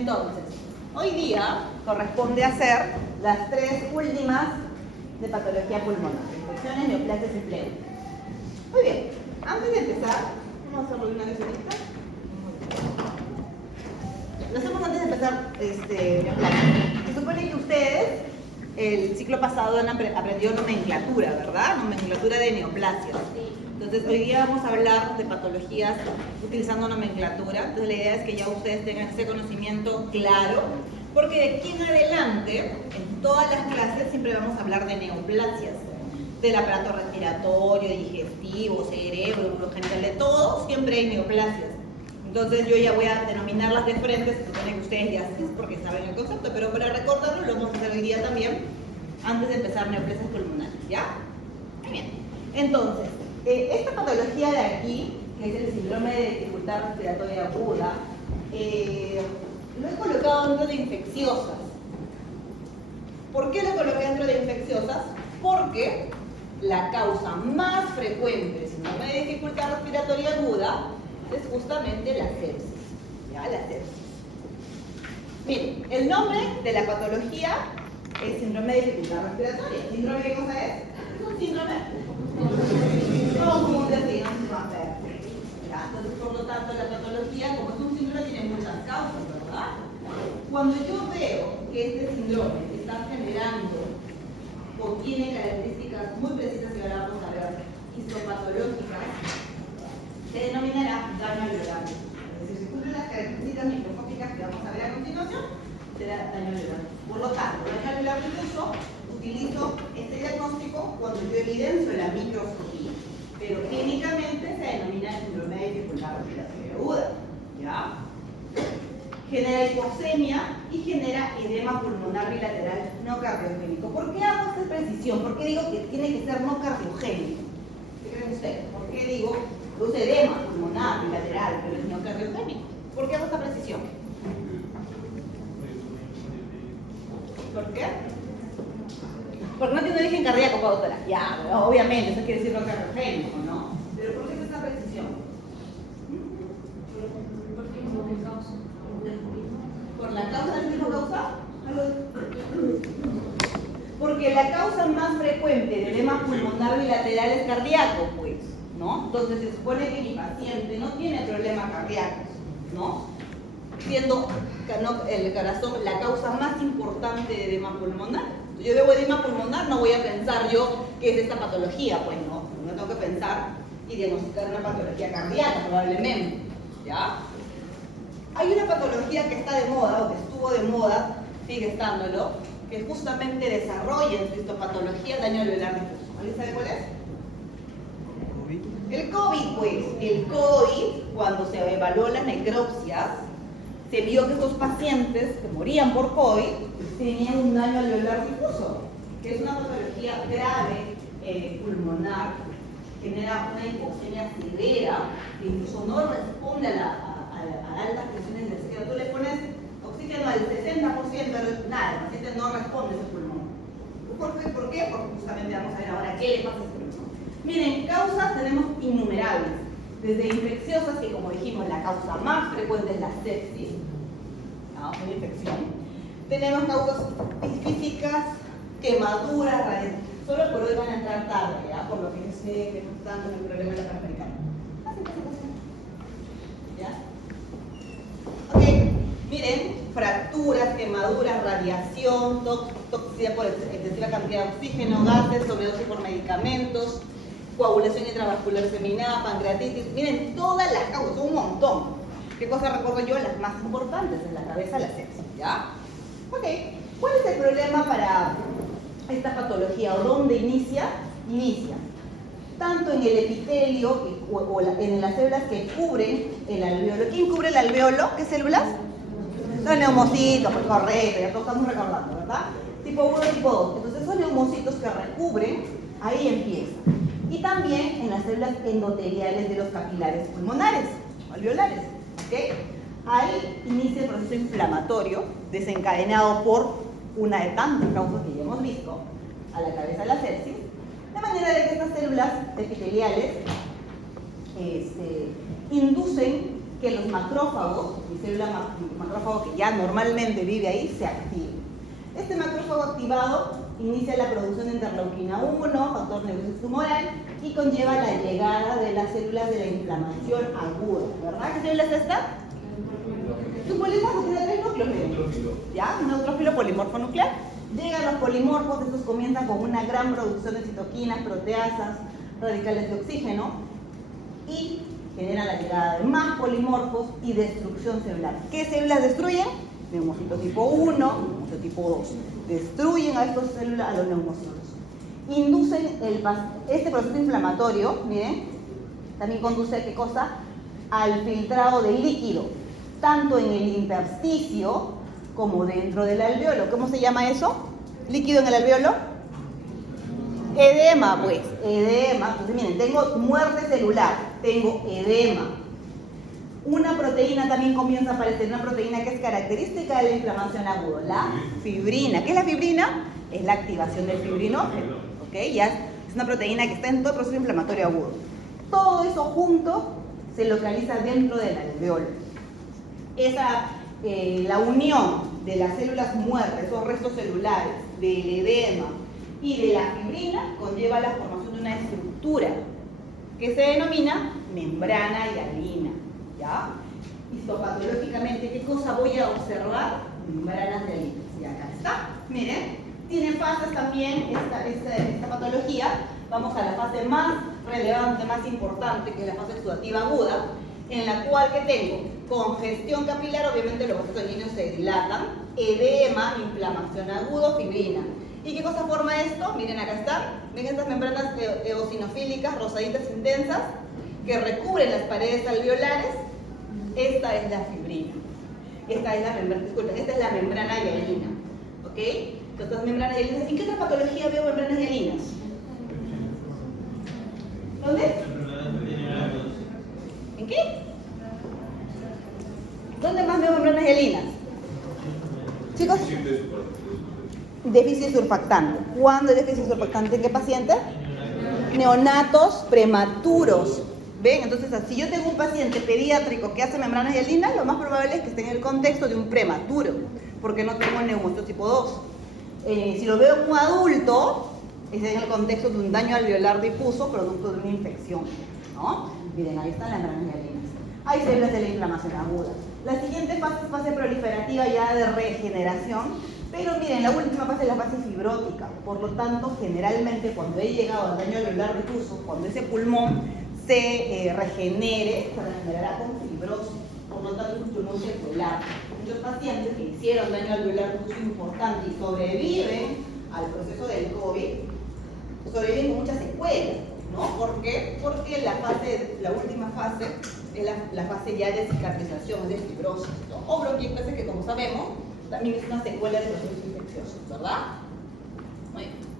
Entonces, hoy día corresponde hacer las 3 últimas de patología pulmonar: infecciones, neoplasias y flebo. Muy bien, antes de empezar, vamos a hacerlo de una vez ahorita. Lo hacemos antes de empezar neoplasias. Se supone que ustedes el ciclo pasado han aprendido nomenclatura, ¿verdad? Nomenclatura de neoplasias. Entonces hoy día vamos a hablar de patologías utilizando nomenclatura. Entonces la idea es que ya ustedes tengan ese conocimiento claro, porque de aquí en adelante, en todas las clases, siempre vamos a hablar de neoplasias, del aparato respiratorio, digestivo, cerebro, urogenital, de todo, siempre hay neoplasias. Entonces yo ya voy a denominarlas de frente, se supone que ustedes ya sí, porque saben el concepto, pero para recordarlo lo vamos a hacer hoy día también, antes de empezar neoplasias pulmonares, ¿ya? Muy bien. Entonces, esta patología de aquí, que es el síndrome de dificultad respiratoria aguda, lo he colocado dentro de infecciosas. ¿Por qué lo coloqué dentro de infecciosas? Porque la causa más frecuente del síndrome de dificultad respiratoria aguda es justamente la sepsis. ¿Ya? La sepsis. Miren, el nombre de la patología es síndrome de dificultad respiratoria. ¿Síndrome qué cosa es? Es un síndrome común de respiratoria. Entonces, por lo tanto, la patología, como es un síndrome, tiene muchas causas, ¿verdad? Cuando yo veo que este síndrome está generando o tiene características muy precisas que ahora vamos a ver, histopatológicas, se denominará daño alveolar. Es decir, si cumple las características microscópicas que vamos a ver a continuación, será daño alveolar. Por lo tanto, daño alveolar difuso, utilizo este diagnóstico cuando yo evidencio la microscopía, pero clínicamente se denomina síndrome de dificultad respiratoria aguda. ¿Ya? Genera hipoxemia y genera edema pulmonar bilateral no cardiogénico. ¿Por qué hago esta precisión? ¿Por qué digo que tiene que ser no cardiogénico? ¿Qué creen ustedes? ¿Por qué digo produce edema pulmonar bilateral, pero es no cardiogénico? ¿Por qué hago esta precisión? ¿Por qué? Porque no tiene origen cardíaco, doctora. Ya, obviamente, eso quiere decir no cardiogénico, ¿no? Pero ¿por qué es esta precisión? ¿Por la causa del mismo causa? Porque la causa más frecuente de edema pulmonar bilateral es cardíaco, pues, ¿no? Entonces se supone que mi paciente no tiene problemas cardíacos, ¿no? Siendo el corazón la causa más importante de edema pulmonar. Yo veo edema pulmonar, no voy a pensar yo que es esta patología, pues no. No tengo que pensar y diagnosticar una patología cardíaca, probablemente, ¿ya? Hay una patología que está de moda, o que estuvo de moda, sigue estándolo, que justamente desarrolla en esta patología daño alveolar difuso. ¿Alguien sabe cuál es? El COVID, pues. El COVID, cuando se evaluó las necropsias, se vio que estos pacientes que morían por COVID tenían un daño alveolar difuso, que es una patología grave pulmonar, genera una hipoxemia severa, que incluso no responde a altas presiones del cielo. Tú le pones oxígeno al 60%, nada, el paciente no responde a ese pulmón. ¿Por qué? Porque justamente vamos a ver ahora qué le pasa a ese pulmón. Miren, causas tenemos innumerables, desde infecciosas, que como dijimos, la causa más frecuente es la sepsis, ¿no? Una infección. Tenemos causas físicas, quemaduras, radiación. Solo por hoy van a entrar tarde, ¿ya? Por lo que yo sé que no están con el problema de la Panamericana. ¿Ya? Ok, miren, fracturas, quemaduras, radiación, toxicidad por excesiva cantidad de oxígeno, gases, sobredosis por medicamentos, coagulación intravascular seminada, pancreatitis. Miren, todas las causas, un montón. ¿Qué cosa recuerdo yo? Las más importantes en la cabeza, la sepsis, ¿ya? Ok, ¿cuál es el problema para esta patología o dónde inicia? Inicia tanto en el epitelio o en las células que cubren el alveolo. ¿Quién cubre el alveolo? ¿Qué células? Los neumocitos, pues correcto, ya todos estamos recordando, ¿verdad? Tipo 1 y tipo 2. Entonces esos neumocitos que recubren, ahí empieza. Y también en las células endoteliales de los capilares pulmonares, alveolares, ¿ok? Ahí inicia el proceso inflamatorio desencadenado por una de tantas causas que ya hemos visto, a la cabeza de la sepsis, de manera de que estas células epiteliales inducen que los macrófagos, mis célula macrófago que ya normalmente vive ahí se active. Este macrófago activado inicia la producción de interleuquina 1, factor nervioso tumoral, y conlleva la llegada de las células de la inflamación aguda. ¿Verdad? ¿Qué célula es esta? Es un polimorfo, tiene 3 núcleos. ¿Ya? Un neutrófilo polimorfo nuclear. Llegan los polimorfos, estos comienzan con una gran producción de citoquinas, proteasas, radicales de oxígeno, y generan la llegada de más polimorfos y destrucción celular. ¿Qué células destruyen? Neumocitos tipo 1, neumocitos tipo 2. Destruyen a estas células, a los neumocitos. Inducen este proceso inflamatorio, miren, también conduce a ¿qué cosa? Al filtrado de líquido, tanto en el intersticio como dentro del alveolo. ¿Cómo se llama eso? ¿Líquido en el alveolo? Edema, pues, edema. Entonces, miren, tengo muerte celular, tengo edema. Una proteína también comienza a aparecer, una proteína que es característica de la inflamación aguda, la fibrina. ¿Qué es la fibrina? Es la activación del fibrinógeno, ¿ok? Ya es una proteína que está en todo el proceso inflamatorio agudo. Todo eso junto se localiza dentro del alveolo. La unión de las células muertas, esos restos celulares, del edema y de la fibrina conlleva la formación de una estructura que se denomina membrana hialina. ¿Ya? Histopatológicamente, ¿qué cosa voy a observar? Membranas hialinas. Y acá está. Miren, tiene fases también esta patología. Vamos a la fase más relevante, más importante, que es la fase exudativa aguda, en la cual que tengo congestión capilar, obviamente los vasos sanguíneos se dilatan, edema, inflamación aguda, fibrina. ¿Y qué cosa forma esto? Miren, acá están. Ven estas membranas eosinofílicas, rosaditas intensas, que recubren las paredes alveolares. Esta es la fibrina. Esta es la membrana hialina. ¿Ok? Estas membranas hialinas. ¿En qué otra patología veo membranas hialinas? ¿Dónde? ¿En qué? ¿Dónde más veo membranas hialinas? Chicos. Déficit surfactante. ¿Cuándo es déficit surfactante? ¿En qué paciente? Neonatos prematuros. ¿Ven? Entonces, si yo tengo un paciente pediátrico que hace membranas hialinas, lo más probable es que esté en el contexto de un prematuro, porque no tengo neumocitos tipo 2. Si lo veo en un adulto, es en el contexto de un daño alveolar difuso producto de una infección, ¿no? Miren, ahí están las membranas hialinas. Hay células de la inflamación aguda. La siguiente fase es fase proliferativa ya de regeneración, pero miren, la última fase es la fase fibrótica. Por lo tanto, generalmente cuando he llegado al daño alveolar difuso, cuando ese pulmón se regenere, se regenerará con fibrosis, por lo tanto es un pulmón secular. Muchos pacientes que hicieron daño alveolar difuso importante y sobreviven al proceso del COVID, sobreviven con muchas secuelas, ¿no? ¿Por qué? Porque la última fase es la fase ya de cicatrización, de fibrosis, ¿no? O bronquiectasis, que como sabemos, también es una secuela de procesos infecciosos, ¿verdad? Muy bien.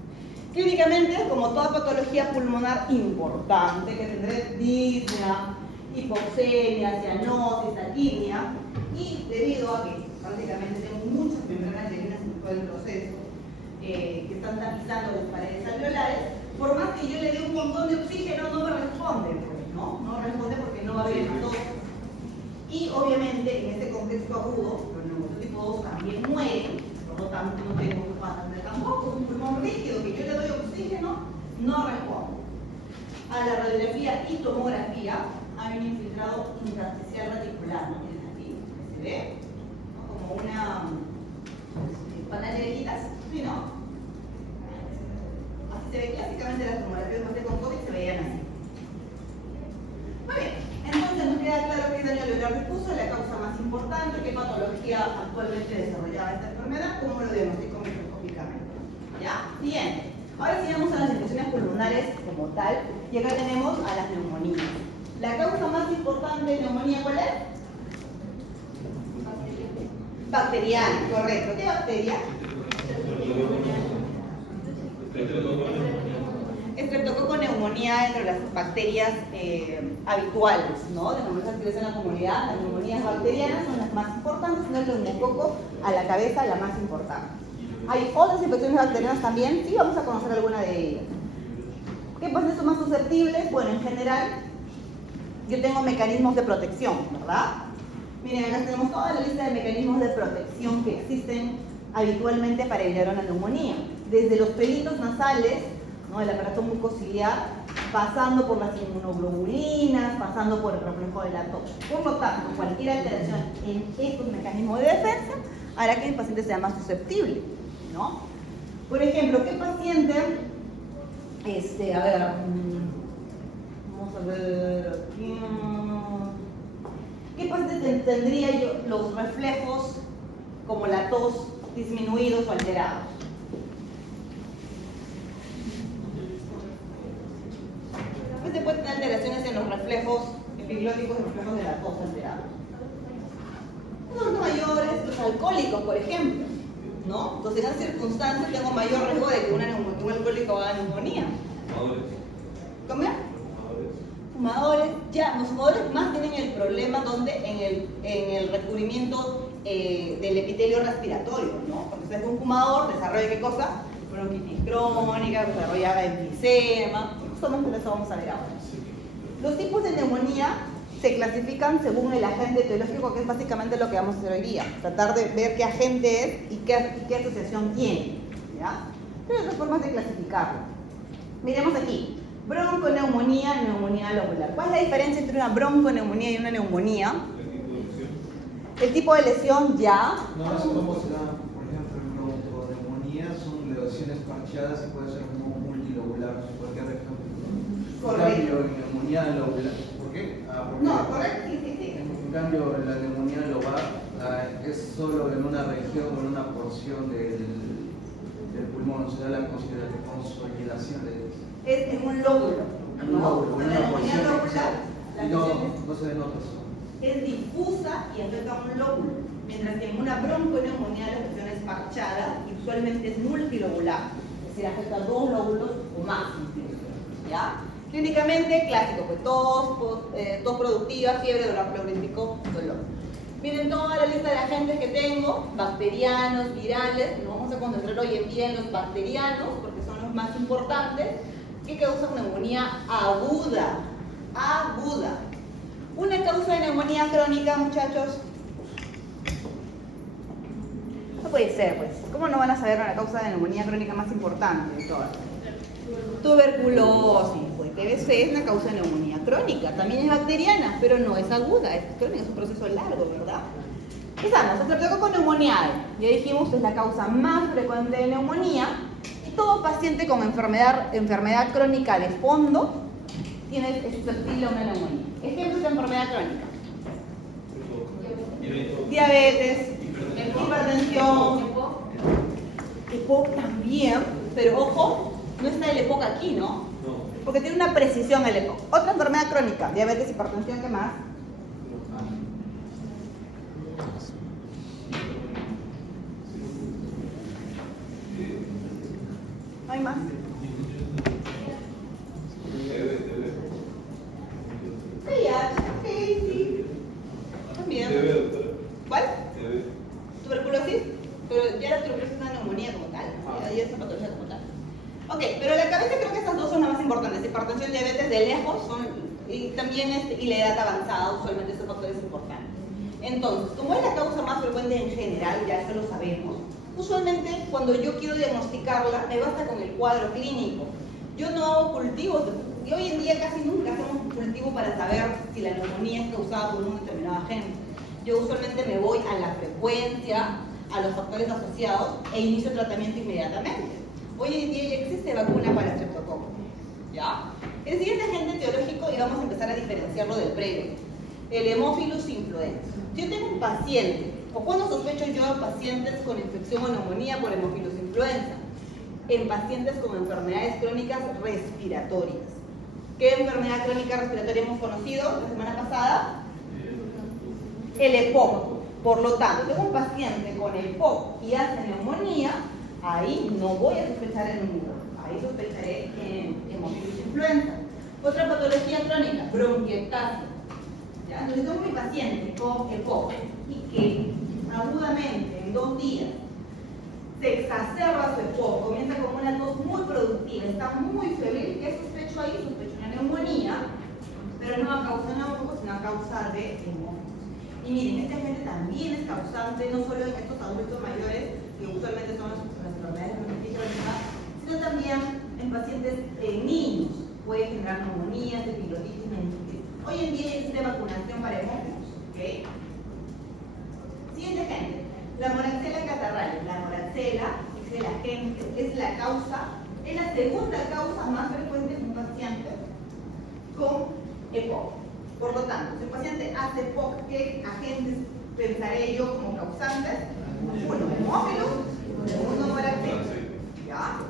Clínicamente, como toda patología pulmonar importante, que tendré disnea, hipoxemia, cianosis, taquimia, y debido a que prácticamente tengo muchas membranas hialinas en todo el proceso, que están tapizando las paredes alveolares, por más que yo le dé un montón de oxígeno, no me responde, pues, ¿no? No responde porque no va a haber hematosis. Y obviamente en este contexto agudo, los neumocitos tipo 2 también mueren. Por lo tanto, no tengo que tampoco un pulmón rígido que yo le doy oxígeno, no responde. A la radiografía y tomografía hay un infiltrado intersticial reticular, ¿no? Miren aquí, se ve, ¿no? Como una panal de vejitas, ¿sí, no? Así se ve clásicamente las tomografías de pacientes con COVID se veían así. Muy bien, entonces nos queda claro que es daño alveolar difuso, la causa más importante, qué patología actualmente desarrollaba esta enfermedad, cómo lo diagnostico microscópicamente. ¿Ya? Siguiente. Ahora sí vamos a las infecciones pulmonares como tal, y acá tenemos a las neumonías. La causa más importante de neumonía, ¿cuál es? Bacteriana, correcto. ¿Qué bacteria? Estreptococo neumonía entre las bacterias habituales, ¿no? De numerosas actividades en la comunidad. Las neumonías bacterianas son las más importantes, no el neumococo a la cabeza la más importante. Hay otras infecciones bacterianas también, sí, vamos a conocer alguna de ellas. ¿Qué pacientes son más susceptibles? Bueno, en general, yo tengo mecanismos de protección, ¿verdad? Miren, acá tenemos toda la lista de mecanismos de protección que existen habitualmente para evitar una neumonía. Desde los pelitos nasales, ¿no?, el aparato mucociliar, pasando por las inmunoglobulinas, pasando por el reflejo de la tos. Por lo tanto, cualquier alteración en estos mecanismos de defensa hará que el paciente sea más susceptible, ¿no? Por ejemplo, ¿qué paciente? Vamos a ver aquí. ¿Qué paciente tendría yo los reflejos como la tos disminuidos o alterados? Se puede tener alteraciones en los reflejos epiglóticos y reflejos de la tos alterados. Los adultos mayores, los alcohólicos, por ejemplo, ¿no? Entonces, en esas circunstancias tengo mayor riesgo de que un alcohólico haga neumonía. ¿Cómo? Fumadores, ya, los fumadores más tienen el problema donde en el recubrimiento del epitelio respiratorio, ¿no? Cuando usted es un fumador, desarrolla ¿qué cosa? Bronquitis crónica, desarrolla enfisema. Justamente eso vamos a ver ahora. Los tipos de neumonía se clasifican según el agente etiológico, que es básicamente lo que vamos a hacer hoy día. Tratar de ver qué agente es y qué asociación tiene, ¿ya? Pero hay otras formas de clasificarlo. Miremos aquí. Bronconeumonía, neumonía lobular. ¿Cuál es la diferencia entre una bronconeumonía y una neumonía? El tipo de lesión ya. No, es como se da, por ejemplo, en bronconeumonía son lesiones parcheadas y puede ser multilobular, cualquier ejemplo. Correcto. En cambio, en neumonía lobular, ¿por qué? Porque No, correcto, sí. En cambio, la neumonía lobar es solo en una región o en una porción del pulmón, se da la consolidación de eso. Es en un lóbulo. En un lóbulo, en una neumonía porción. lobular, la No se denota eso. es difusa y afecta a un lóbulo, mientras que en una bronconeumonía la lesión es parchada y usualmente es multilobular, es decir, afecta a 2 lóbulos o más incluso, ¿ya? Clínicamente, clásico, pues tos productiva, fiebre, dolor pleurítico, dolor. Miren toda la lista de agentes que tengo, bacterianos, virales. Nos vamos a concentrar hoy en día en los bacterianos, porque son los más importantes, que causan neumonía aguda. Aguda. Una causa de neumonía crónica, muchachos. No puede ser, pues. ¿Cómo no van a saber una causa de neumonía crónica más importante de todas? Tuberculosis. Pues TBC es una causa de neumonía crónica. También es bacteriana, pero no es aguda, es crónica, es un proceso largo, ¿verdad? Empezamos. Estreptococcus pneumoniae. Ya dijimos, es la causa más frecuente de neumonía. Y todo paciente con enfermedad crónica de fondo es susceptible a una neumonía. Ejemplos de enfermedad crónica: diabetes, hipertensión, EPOC también, pero ojo, no está el EPOC aquí, ¿no? Porque tiene una precisión el EPOC. Otra enfermedad crónica: diabetes, hipertensión, ¿qué más? ¿No hay más? Sí. También. ¿Cuál? ¿Tuberculosis? Pero ya la tuberculosis es una neumonía como tal. Ya es una patología como tal. Ok, pero la cabeza creo que estas dos son las más importantes. Hipertensión y diabetes de lejos son, y también y la edad avanzada, usualmente son factores importantes. Entonces, como es la causa más frecuente en general, ya eso lo sabemos, usualmente cuando yo quiero diagnosticarla, me basta con el cuadro clínico. Yo no hago cultivos, y hoy en día casi nunca hacemos un cultivo para saber si la neumonía es causada por un determinado agente. Yo usualmente me voy a la frecuencia, a los factores asociados e inicio tratamiento inmediatamente. Hoy en día ya existe vacuna para estreptococcus, ¿ya? El siguiente agente etiológico, y vamos a empezar a diferenciarlo del previo, el Haemophilus influenza. Yo tengo un paciente, o cuando sospecho yo a pacientes con infección o neumonía por Haemophilus influenza, en pacientes con enfermedades crónicas respiratorias. ¿Qué enfermedad crónica respiratoria hemos conocido la semana pasada? El EPOC. Por lo tanto, tengo un paciente con EPOC y hace neumonía, ahí no voy a sospechar en neumonía, ahí sospecharé en Haemophilus influenza. Otra patología crónica, bronquiectasis. ¿Ya? Entonces tengo mi paciente con EPOC y que agudamente en 2 días se exacerba su EPOC, comienza con una tos muy productiva, está muy febril. ¿Qué sospecho ahí? Sospecho una neumonía, pero no a causa de neumococos, sino a causa de hemófilos. Y miren, este agente también es causante, no solo en estos adultos mayores, que usualmente son las enfermedades crónicas, sino también en pacientes niños. Puede generar neumonías, epiglottitis, meningitis. Hoy en día existe vacunación para hemófilos. ¿Okay? Siguiente agente, la moraxella catarrhalis. La moraxella es el agente, es la segunda causa más frecuente en un paciente con EPOC. Por lo tanto, si un paciente hace EPOC, ¿qué agentes pensaré yo como causantes? Uno, hemófilos, segundo, moraxella. ¿Ya?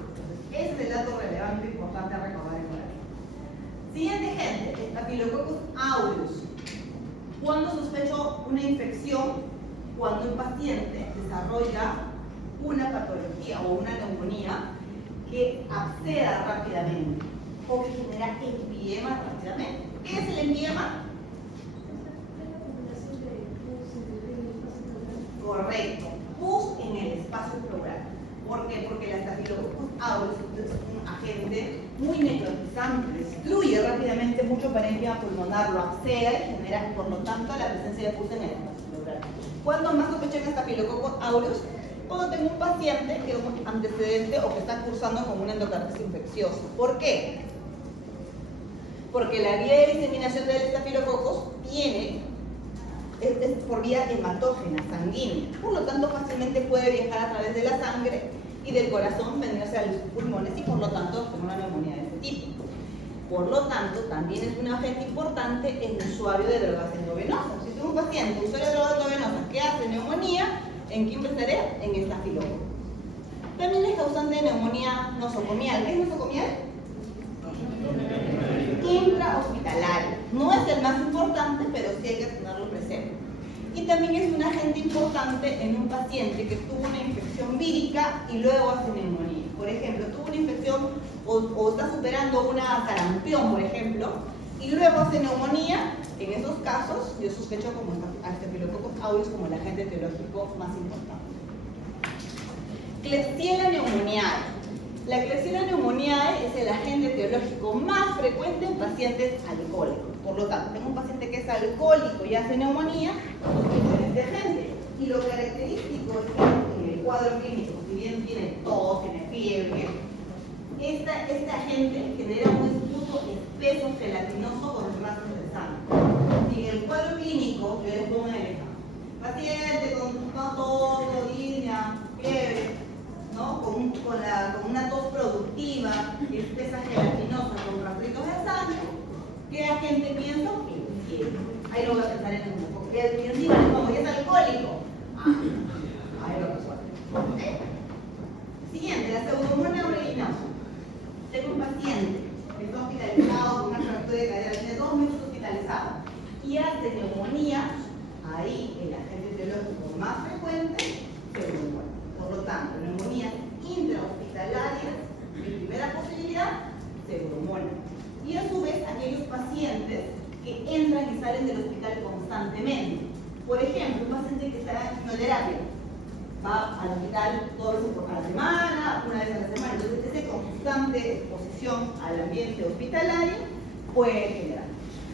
Ese es el dato relevante e importante a recordar en moraxella. Siguiente agente, Staphylococcus aureus. ¿Cuándo sospecho una infección? Cuando un paciente desarrolla una patología o una neumonía que acceda rápidamente o que genera empiema rápidamente. ¿Qué es el empiema? Correcto, pus en el espacio pleural. ¿Por qué? Porque la Staphylococcus aureus es un agente muy necrotizante, destruye rápidamente mucho parénquima pulmonar, lo acceda y genera, por lo tanto, la presencia de pus en el espacio pleural. ¿Cuándo más sospecho en Staphylococcus aureus? Cuando tengo un paciente que es un antecedente o que está cursando con una endocarditis infecciosa. ¿Por qué? Porque la vía de diseminación del estafilococcus es por vía hematógena, sanguínea. Por lo tanto, fácilmente puede viajar a través de la sangre y del corazón, venirse a los pulmones y por lo tanto tener una neumonía de este tipo. Por lo tanto, también es un agente importante en el usuario de drogas endovenosas. Si tengo un paciente usuario de drogas endovenosas que hace neumonía, ¿en qué empezaré? En estafilococcus. También es causante de neumonía nosocomial. ¿Qué es nosocomial? Intrahospitalario. No es el más importante, pero sí hay que tenerlo presente. Y también es un agente importante en un paciente que tuvo una infección vírica y luego hace neumonía. Por ejemplo, tuvo una infección o está superando una sarampión, por ejemplo, y luego hace neumonía. En esos casos, yo sospecho como Staphylococcus aureus como el agente etiológico más importante. Klebsiella pneumoniae. La Klebsiella pneumoniae es el agente etiológico más frecuente en pacientes alcohólicos. Por lo tanto, tengo un paciente que es alcohólico y hace neumonía, es este agente. Y lo característico es que en el cuadro clínico, si bien tiene tos, tiene fiebre, este agente genera un esputo espeso gelatinoso con rastros de sangre. Si en el cuadro clínico, yo les pongo un ejemplo, paciente con tos, orina, fiebre, ¿no? con una tos productiva, espesa gelatinosa con rastritos de sangre, ¿qué agente pienso? Ahí lo voy a pensar en uno, porque encima como ya es alcohólico. Ahí lo resuelvo. ¿Okay? Siguiente, la pseudomonas aeruginosa. Tengo un paciente que está hospitalizado con una fractura de cadera, tiene 2 meses hospitalizado y hace neumonía. Ahí el agente etiológico más frecuente es pseudomonas. Por lo tanto, neumonías intrahospitalarias, mi primera posibilidad, pseudomonas. Y a su vez, aquellos pacientes que entran y salen del hospital constantemente. Por ejemplo, un paciente que está en quimioterapia, va al hospital 2 veces por cada semana, una vez a la semana. Entonces, esa constante exposición al ambiente hospitalario puede generar.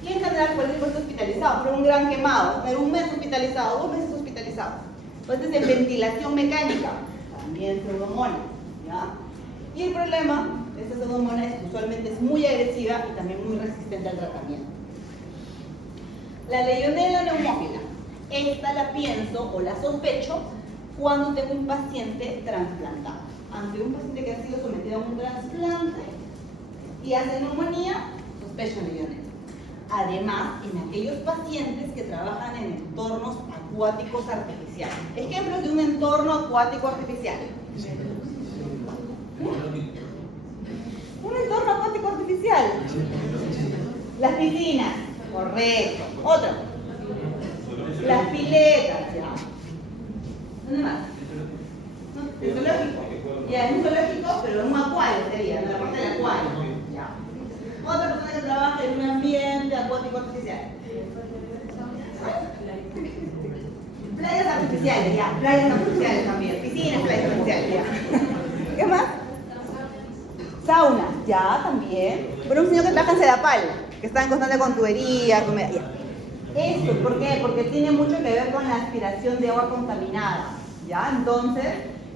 Y en general, cualquier paciente hospitalizado, por un gran quemado, tener 1 mes hospitalizado, 2 meses hospitalizado. Entonces, en ventilación mecánica, también pseudomonas, ¿ya? Y el problema de esta pseudomonas es que usualmente es muy agresiva y también muy resistente al tratamiento. La Legionella pneumófila, esta la pienso o la sospecho cuando tengo un paciente trasplantado. Ante un paciente que ha sido sometido a un trasplante y hace neumonía, sospecho en Legionella. Además, en aquellos pacientes que trabajan en entornos acuáticos artificiales. Ejemplos de un entorno acuático artificial. Un entorno acuático artificial. Las piscinas, correcto. Otro. Las piletas, ya. ¿Dónde más? ¿No? ¿El zoológico? Ya, es un zoológico, pero en un acuario sería, en la parte del acuario. Ya. Otra persona que trabaja en un ambiente acuático artificial. Playas artificiales, ya. Playas artificiales también. Piscinas, playas artificiales, ya. ¿Qué más? Saunas, ya, también. Pero un señor que trabaja en Sedapal, que está en constante con tubería, ya. Eso, ¿por qué? Porque tiene mucho que ver con la aspiración de agua contaminada, ¿ya? Entonces,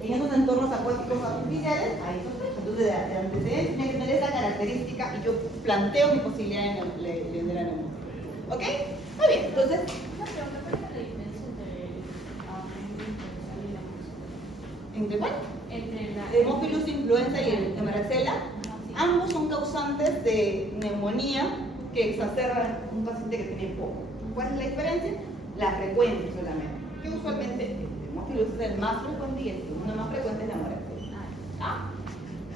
en esos entornos acuáticos artificiales, hay sospecha. Entonces, de antecedentes tiene que tener esa característica y yo planteo mi posibilidad de la neumonía. ¿Ok? Muy bien, entonces... Una pregunta, ¿cuál es la diferencia entre el y la mosca? ¿Entre cuál? Entre la... Hemophilus influenza y el varicela. Ambos son causantes de neumonía que exacerban un paciente que tiene poco. ¿Cuál es la diferencia? La frecuencia solamente. Que usualmente el Hemophilus es el más frecuente y el segundo más frecuente es la varicela. ¿Ah?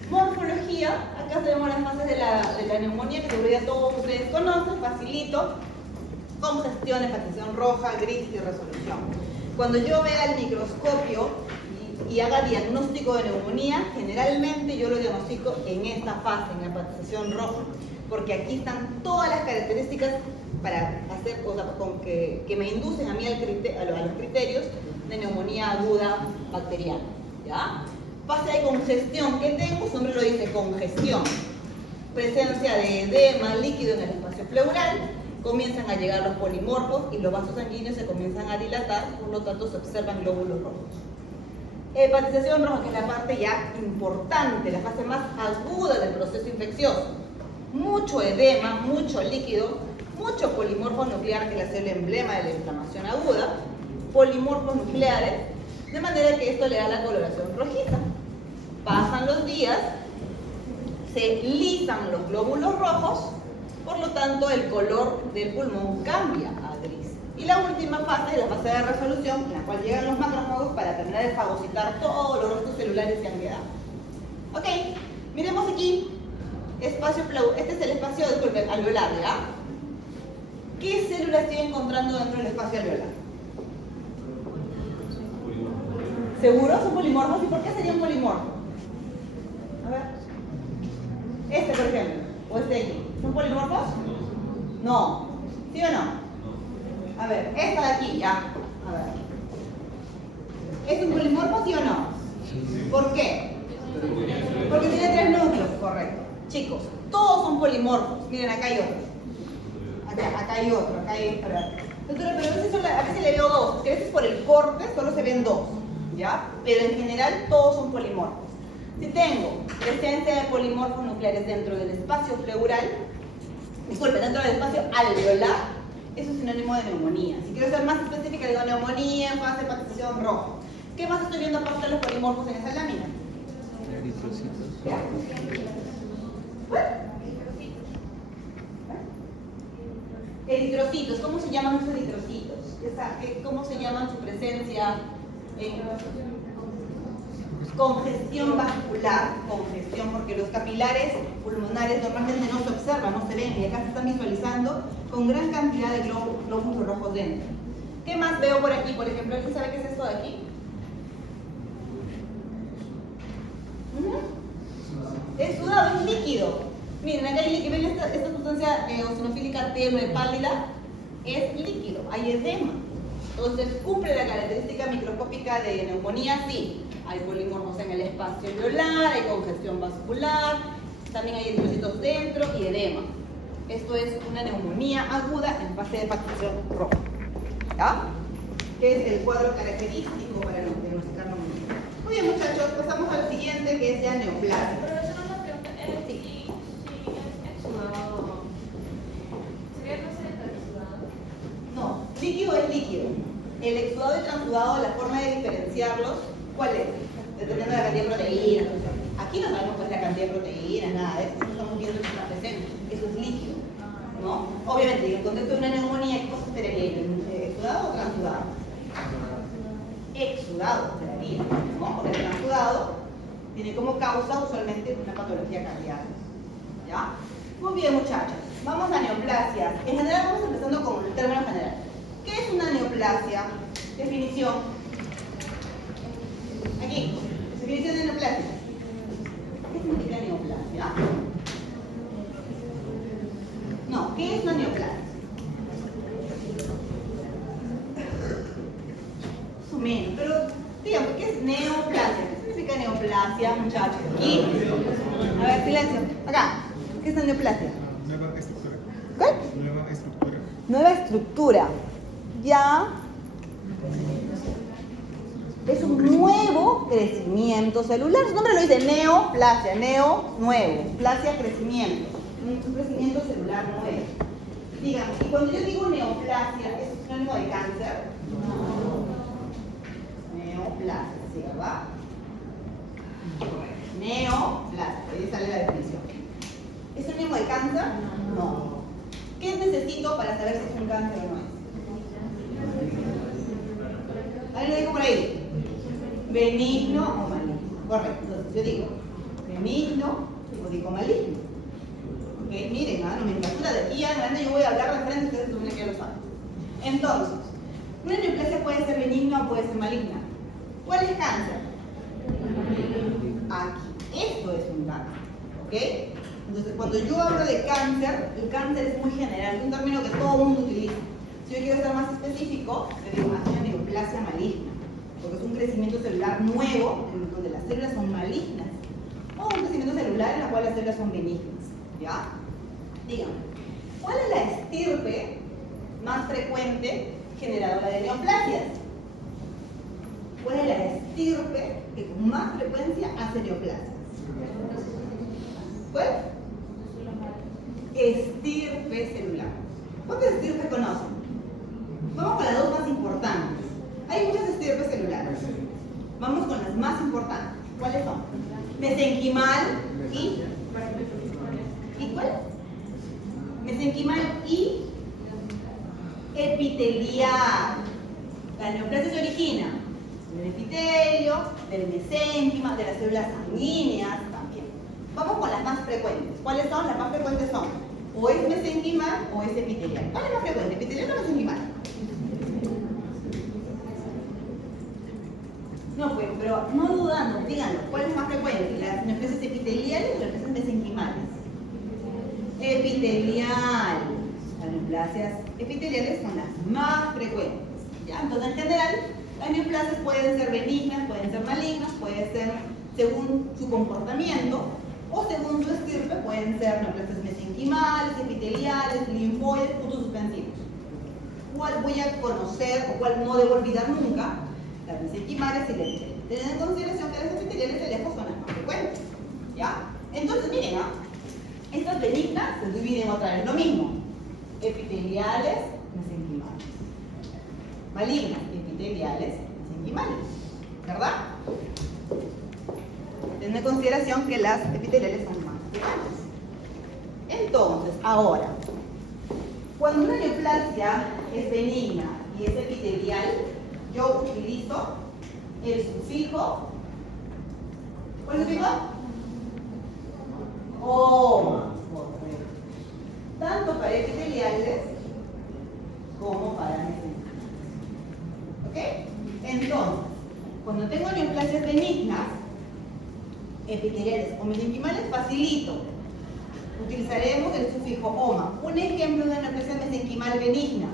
Morfología, acá tenemos las fases de la neumonía que seguro ya todos ustedes conocen, facilito. Congestión, hepatización roja, gris y resolución. Cuando yo vea el microscopio y haga diagnóstico de neumonía, generalmente yo lo diagnostico en esta fase, en la hepatización roja, porque aquí están todas las características para hacer cosas que me inducen a mí a los criterios de neumonía aguda bacteriana. ¿Ya? Fase de congestión, ¿qué tengo? Su nombre lo dice, congestión. Presencia de edema líquido en el espacio pleural, comienzan a llegar los polimorfos y los vasos sanguíneos se comienzan a dilatar, por lo tanto se observan glóbulos rojos. Hepatización roja, que es la parte ya importante, la fase más aguda del proceso infeccioso. Mucho edema, mucho líquido, mucho polimorfo nuclear, que es el emblema de la inflamación aguda, polimorfos nucleares, de manera que esto le da la coloración rojiza. Pasan los días, se lisan los glóbulos rojos, por lo tanto el color del pulmón cambia a gris. Y la última fase es la fase de resolución, en la cual llegan los macrófagos para terminar de fagocitar todos los restos celulares que han quedado. Ok, miremos aquí, espacio pleural, este es el espacio alveolar, ¿ya? ¿Qué células estoy encontrando dentro del espacio alveolar? ¿Seguro? ¿Son polimorfos? ¿Y por qué serían polimorfos? A ver. Este, por ejemplo, o este aquí. ¿Son polimorfos? No. ¿Sí o no? A ver, esta de aquí, ya. A ver. ¿Es un polimorfo, sí o no? ¿Por qué? Porque tiene 3 núcleos, correcto. Chicos, todos son polimorfos. Miren, acá hay otro. Acá hay otro, acá hay otro. Doctora, pero a veces le veo 2, porque a veces por el corte solo se ven 2, ¿ya? Pero en general todos son polimorfos. Si tengo presencia de polimorfos nucleares dentro del espacio pleural, disculpe, dentro del espacio alveolar, eso es sinónimo de neumonía. Si quiero ser más específica, digo neumonía en fase de hepatización roja. ¿Qué más estoy viendo aparte de los polimorfos en esa lámina? Eritrocitos. ¿Ya? ¿Bueno? Eritrocitos, ¿cómo se llaman los eritrocitos? ¿Cómo se llaman su presencia en congestión vascular? Congestión, porque los capilares pulmonares normalmente no se observan, no se ven, y acá se están visualizando con gran cantidad de glóbulos rojos dentro. ¿Qué más veo por aquí? Por ejemplo, ¿alguien sabe qué es esto de aquí? Es sudado, es líquido. Miren, acá hay líquido. ¿Ven esta sustancia eosinofílica tenue pálida? Es líquido, hay edema. Entonces, ¿cumple la característica microscópica de neumonía? Sí. Hay polimorfos en el espacio alveolar, hay congestión vascular, también hay eritrocitos dentro y edema. Esto es una neumonía aguda en fase de hepatización roja. ¿Ya? Que es el cuadro característico para diagnosticar neumonía. Muy bien, muchachos, pasamos al siguiente, que es ya neoplasia. Pero eso no es la pregunta, si es exudado, ¿sería clase de exudado? No, líquido es líquido. El exudado y transudado, la forma de diferenciarlos, ¿cuál es? Dependiendo de la cantidad de proteínas. Aquí no sabemos cuál es la cantidad de proteínas, nada de eso. No estamos viendo si está presente. Eso es líquido, ¿no? Obviamente, en el contexto de una neumonía, ¿qué cosa sería? ¿Exudado o transudado? Exudado sería, ¿no? Porque el transudado tiene como causa usualmente una patología cardíaca. ¿Ya? Muy bien, muchachos. Vamos a neoplasias. En general, vamos empezando con el término general. ¿Qué es una neoplasia? Definición. Aquí, definición de neoplasia. ¿Qué significa neoplasia? No, ¿qué es una neoplasia? Menos, pero dígame, ¿qué es neoplasia? ¿Qué significa neoplasia, muchachos? Aquí. A ver, silencio. Acá. ¿Qué es una neoplasia? Nueva estructura. ¿Cuál? Nueva estructura. Nueva estructura. Ya es un nuevo crecimiento celular. Su nombre lo dice, neoplasia, nuevo, plasia, crecimiento. Un crecimiento celular nuevo. Digamos, y cuando yo digo neoplasia, ¿es sinónimo de cáncer? No. Neoplasia, ¿sí, verdad? Neoplasia, ahí sale la definición. ¿Es sinónimo de cáncer? No. ¿Qué necesito para saber si es un cáncer o no es? ¿Alguien lo dijo por ahí? Benigno o maligno. Correcto. Entonces yo digo benigno o digo maligno. ¿Ok? Miren, nomenclatura de aquí adelante yo voy a hablar de frente, ustedes suponen que ya lo saben. Entonces, una neoplasia puede ser benigna o puede ser maligna. ¿Cuál es cáncer? Aquí. Esto es un cáncer. ¿Ok? Entonces, cuando yo hablo de cáncer, el cáncer es muy general, es un término que todo el mundo utiliza. Si yo quiero ser más específico, le digo una neoplasia maligna, porque es un crecimiento celular nuevo, en donde las células son malignas, o un crecimiento celular en el cual las células son benignas. ¿Ya? Díganme, ¿cuál es la estirpe más frecuente generadora de neoplasias? ¿Cuál es la estirpe que con más frecuencia hace neoplasias? ¿Cuál? Estirpe celular. ¿Cuántas estirpes conocen? Vamos con las dos más importantes. Hay muchas estirpes celulares. Vamos con las más importantes. ¿Cuáles son? Mesenquimal y... ¿Y cuál? Mesenquimal y epitelial. La neoplasia se origina del epitelio, del mesénquima, de las células sanguíneas también. Vamos con las más frecuentes. ¿Cuáles son? Las más frecuentes son o es mesenquimal o es epitelial. ¿Cuál es más frecuente? ¿Epitelial o mesenquimal? No, pues, pero no dudando, díganlo. ¿Cuál es más frecuente? ¿Las neoplasias epiteliales o las neoplasias mesenquimales? Epitelial. Las neoplasias epiteliales son las más frecuentes. ¿Ya? Entonces, en general, las neoplasias pueden ser benignas, pueden ser malignas, pueden ser según su comportamiento, o según su estirpe pueden ser neoplasias mesenquimales, epiteliales, linfoides, puntos suspensivos. ¿Cuál voy a conocer o cuál no debo olvidar nunca? Las mesenquimales y las epiteliales. Teniendo en consideración que las epiteliales de lejos son las más frecuentes. ¿Ya? Entonces, miren, estas benignas se dividen otra vez lo mismo. Epiteliales, mesenquimales. Malignas, epiteliales, mesenquimales. ¿Verdad? Teniendo en consideración que las epiteliales son más frecuentes. Entonces, ahora, cuando una neoplasia es benigna y es epitelial, yo utilizo el sufijo. ¿Cuál es el sufijo? O. Tanto para epiteliales como para mesenquimales. ¿Ok? Entonces, cuando tengo neoplasias benignas, epiteliales o mesenquimales, facilito. Utilizaremos el sufijo oma. Un ejemplo de una neoplasia mesenquimal benigna.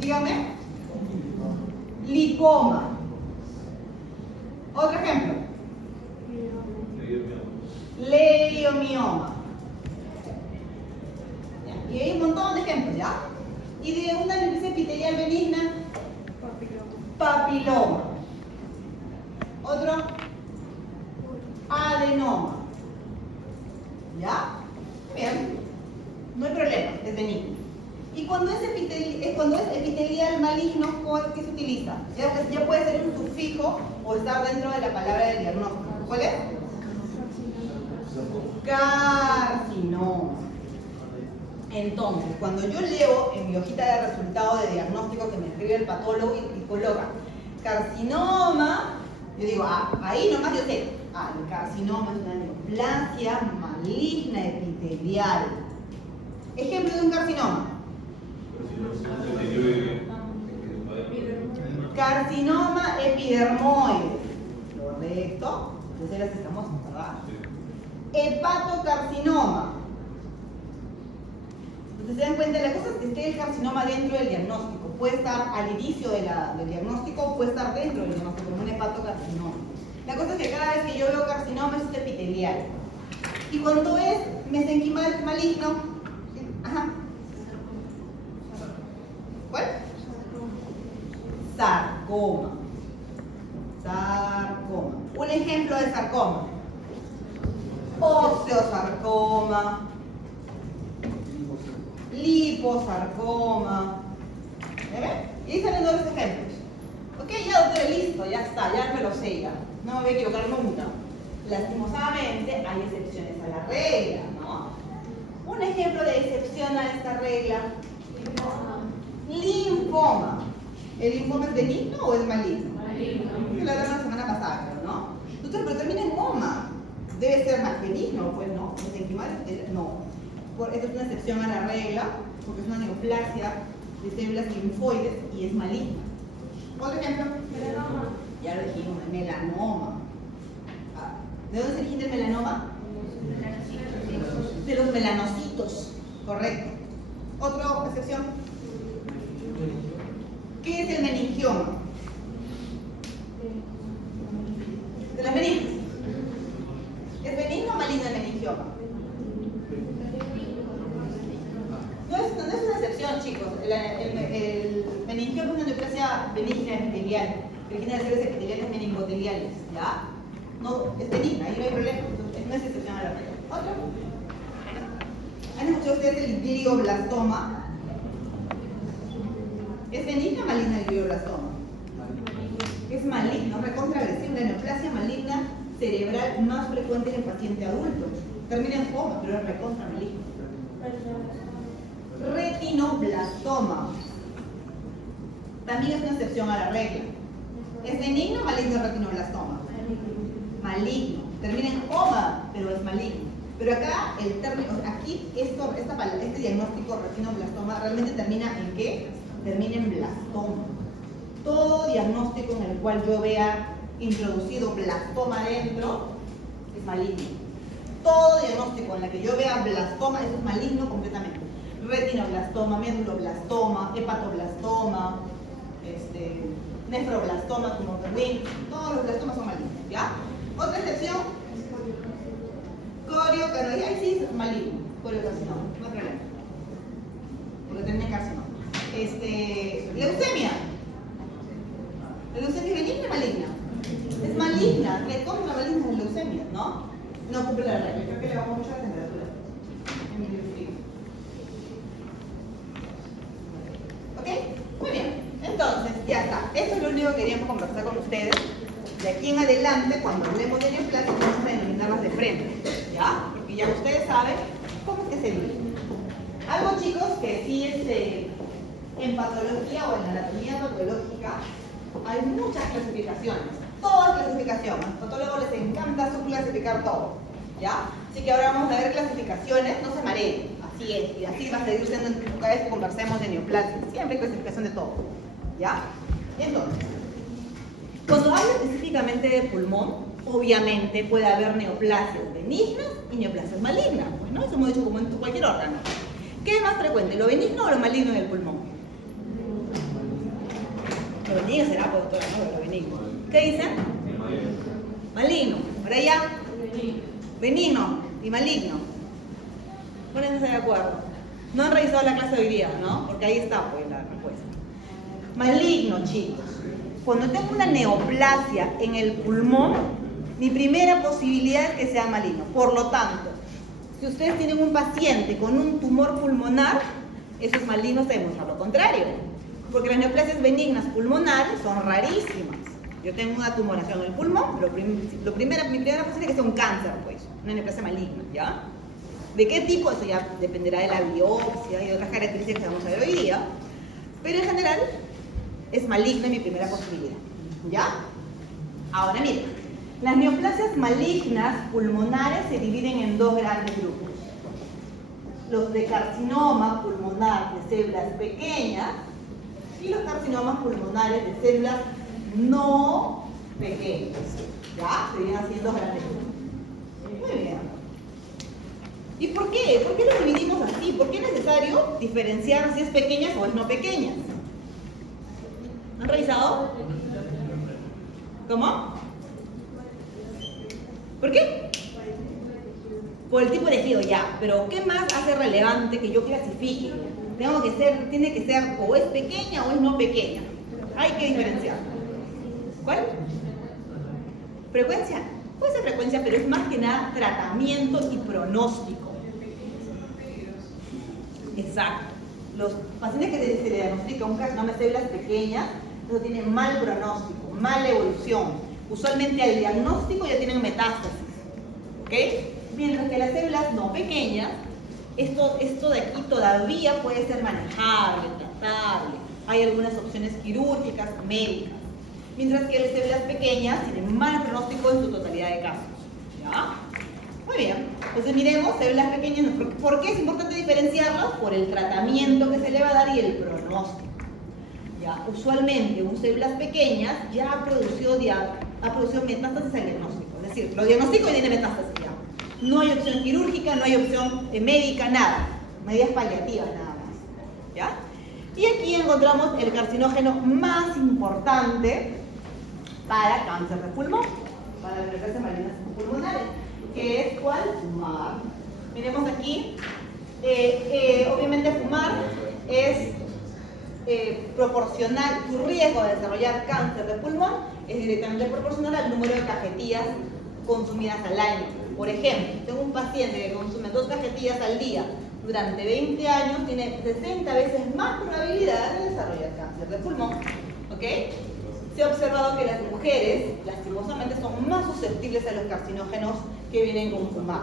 Dígame. Lipoma. Otro ejemplo. Leiomioma. Y hay un montón de ejemplos, ¿ya? Y de una neoplasia epitelial benigna, papiloma. Otro, adenoma. ¿Ya? Bien. No hay problema, es benigno. Y cuando es epitelial maligno, ¿qué se utiliza? Ya puede ser un sufijo o estar dentro de la palabra del diagnóstico. ¿Cuál es? Carcinoma. Entonces, cuando yo leo en mi hojita de resultado de diagnóstico que me escribe el patólogo y coloca carcinoma, yo digo, ahí nomás yo sé, el carcinoma es una neoplasia maligna epitelial. Ejemplo de un carcinoma. Carcinoma epidermoide. Correcto. Entonces las estamos, ¿verdad? Hepatocarcinoma. Entonces se dan cuenta, la cosa es que esté el carcinoma dentro del diagnóstico. Puede estar al inicio del diagnóstico o puede estar dentro del diagnóstico, como un hepatocarcinoma. La cosa es que cada vez que yo veo carcinoma es epitelial. Y cuando es mesenquimal maligno, sarcoma. Sarcoma. Un ejemplo de sarcoma. Osteosarcoma. Liposarcoma. ¿Ve? Y ahí salen dos ejemplos. Ok, ya doctor, listo, ya está, ya me lo sé ya. No me voy a equivocar nunca. Lastimosamente hay excepciones a la regla, ¿no? Un ejemplo de excepción a esta regla. Linfoma. ¿El linfoma es benigno o es maligno? Maligno. La verdad la semana pasada, creo, ¿no? Doctor, pero termina en moma. Debe ser más benigno, pues no. No. Esto es una excepción a la regla, porque es una neoplasia de células linfoides y es maligna. Otro ejemplo. Melanoma. Ya lo dijimos, melanoma. ¿De dónde se origina el melanoma? De los melanocitos, correcto. Otra excepción. ¿Qué es el meningioma? De las meninges. ¿Es benigno o maligno el meningioma? No es una excepción, chicos. El meningioma es una neoplasia benigna epitelial. Origina de células epiteliales meningoteliales, ¿ya? No, es benigna, ahí no hay problema. No es excepción a la regla. ¿Otro? ¿Han escuchado ustedes el glioblastoma? ¿Es benigna o maligna el glioblastoma? Es maligno, recontraagresivo, la neoplasia maligna cerebral más frecuente en el paciente adulto. Termina en coma, pero es recontra maligno. Retinoblastoma. También es una excepción a la regla. ¿Es benigno o maligno el retinoblastoma? Maligno. Termina en coma, pero es maligno. Pero acá el término, aquí este diagnóstico retinoblastoma realmente termina en ¿qué? Termina en blastoma. Todo diagnóstico en el cual yo vea introducido blastoma dentro es maligno. Todo diagnóstico en el que yo vea blastoma, eso es maligno completamente. Retinoblastoma, meduloblastoma, hepatoblastoma, nefroblastoma, como también, todos los blastomas son malignos, ¿ya? Otra excepción, coriocarcinoma, ahí sí es maligno, coriocarcinoma, no hay problema, porque termina en carcinoma. Leucemia. ¿La leucemia es benigna o maligna? Es maligna, recontra maligna la leucemia, ¿no? No cumple la regla, creo que le bajó mucho la temperatura. ¿Ok? Muy bien. Entonces, ya está. Esto es lo único que queríamos conversar con ustedes. De aquí en adelante, cuando hablemos de neoplasia, vamos a denominarlas de frente. ¿Ya? Porque ya ustedes saben cómo es que se divide. Algo, chicos, que sí en patología o en anatomía patológica hay muchas clasificaciones. Todas clasificaciones. A los patólogos les encanta subclasificar todo. ¿Ya? Así que ahora vamos a ver clasificaciones, no se mareen. Así es, y así va a seguir siendo cada vez que conversemos de neoplasia. Siempre hay clasificación de todo. ¿Ya? Entonces, cuando hablo específicamente de pulmón, obviamente puede haber neoplasias benignas y neoplasias malignas. Pues, ¿no? Eso hemos dicho como en cualquier órgano. ¿Qué es más frecuente, lo benigno o lo maligno del pulmón? Lo benigno será, pues, doctora, no, lo benigno. ¿Qué dicen? Maligno. Ahora ya. Benigno y maligno. Pónganse de acuerdo. No han revisado la clase de hoy día, ¿no? Porque ahí está, pues, la respuesta. Maligno, chicos. Cuando tengo una neoplasia en el pulmón, mi primera posibilidad es que sea maligno. Por lo tanto, si ustedes tienen un paciente con un tumor pulmonar, esos malignos deben mostrar lo contrario. Porque las neoplasias benignas pulmonares son rarísimas. Yo tengo una tumoración en el pulmón, pero mi primera posibilidad es que sea un cáncer, pues, una neoplasia maligna, ¿ya? ¿De qué tipo? Eso ya dependerá de la biopsia y de otras características que vamos a ver hoy día. Pero en general, es maligna mi primera posibilidad, ¿ya? Ahora miren, las neoplasias malignas pulmonares se dividen en dos grandes grupos. Los de carcinoma pulmonar de células pequeñas y los carcinomas pulmonares de células no pequeñas, ¿ya? Se vienen haciendo grandes grupos. Muy bien. ¿Y por qué? ¿Por qué los dividimos así? ¿Por qué es necesario diferenciar si es pequeñas o es no pequeñas? ¿Han revisado? ¿Cómo? ¿Por qué? Por el tipo de tejido, ya. Pero ¿qué más hace relevante que yo clasifique? Tiene que ser o es pequeña o es no pequeña. Hay que diferenciar. ¿Cuál? Frecuencia. Puede ser frecuencia, pero es más que nada tratamiento y pronóstico. Exacto. Los pacientes que se le diagnostica un carcinoma de células pequeñas, eso tiene mal pronóstico, mala evolución. Usualmente al diagnóstico ya tienen metástasis. ¿Ok? Mientras que las células no pequeñas, esto de aquí todavía puede ser manejable, tratable. Hay algunas opciones quirúrgicas, médicas. Mientras que las células pequeñas tienen mal pronóstico en su totalidad de casos. ¿Ya? Muy bien. Entonces miremos, células pequeñas, ¿por qué es importante diferenciarlas? Por el tratamiento que se le va a dar y el pronóstico. ¿Ya? Usualmente, células pequeñas ya ha producido metástasis al diagnóstico. Es decir, lo diagnostico y tiene metástasis ya. No hay opción quirúrgica, no hay opción médica, nada. Medidas paliativas nada más. ¿Ya? Y aquí encontramos el carcinógeno más importante para cáncer de pulmón, para las neoplasias malignas pulmonares, que es ¿cuál? Fumar. Miremos aquí. Obviamente fumar es proporcional, tu riesgo de desarrollar cáncer de pulmón es directamente proporcional al número de cajetillas consumidas al año. Por ejemplo, tengo un paciente que consume 2 cajetillas al día durante 20 años, tiene 60 veces más probabilidad de desarrollar cáncer de pulmón. ¿Ok? Se ha observado que las mujeres, lastimosamente, son más susceptibles a los carcinógenos que vienen con fumar.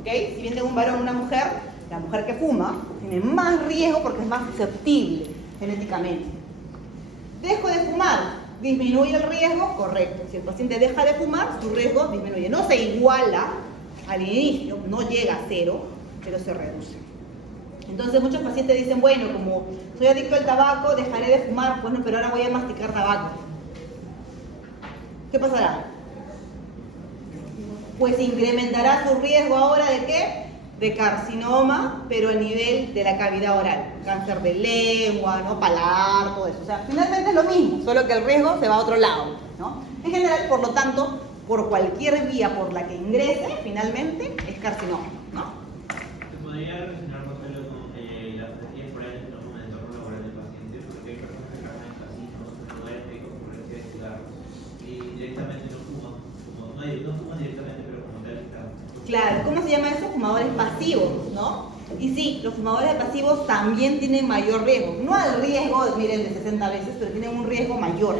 ¿Ok? Si bien tengo un varón o una mujer, la mujer que fuma tiene más riesgo porque es más susceptible genéticamente. Dejo de fumar, disminuye el riesgo, correcto. Si el paciente deja de fumar, su riesgo disminuye. No se iguala al inicio, no llega a 0, pero se reduce. Entonces muchos pacientes dicen, bueno, como soy adicto al tabaco, dejaré de fumar, bueno, pero ahora voy a masticar tabaco. ¿Qué pasará? Pues incrementará su riesgo ahora de ¿qué? De carcinoma, pero a nivel de la cavidad oral. Cáncer de lengua, ¿no? Paladar, todo eso. O sea, finalmente es lo mismo, solo que el riesgo se va a otro lado, ¿no? En general, por lo tanto, por cualquier vía por la que ingrese, finalmente es carcinoma, ¿no? ¿Se podría relacionar con las estrategias por el entorno laboral del paciente? Porque hay personas que trabajan en casinos, en lugares médicos por el de cigarros y directamente no fuman, no fuman directamente, pero como tal están. Claro, ¿cómo se llama eso? Fumadores pasivos, ¿no? Y sí, los fumadores pasivos también tienen mayor riesgo. No al riesgo, miren, de 60 veces, pero tienen un riesgo mayor.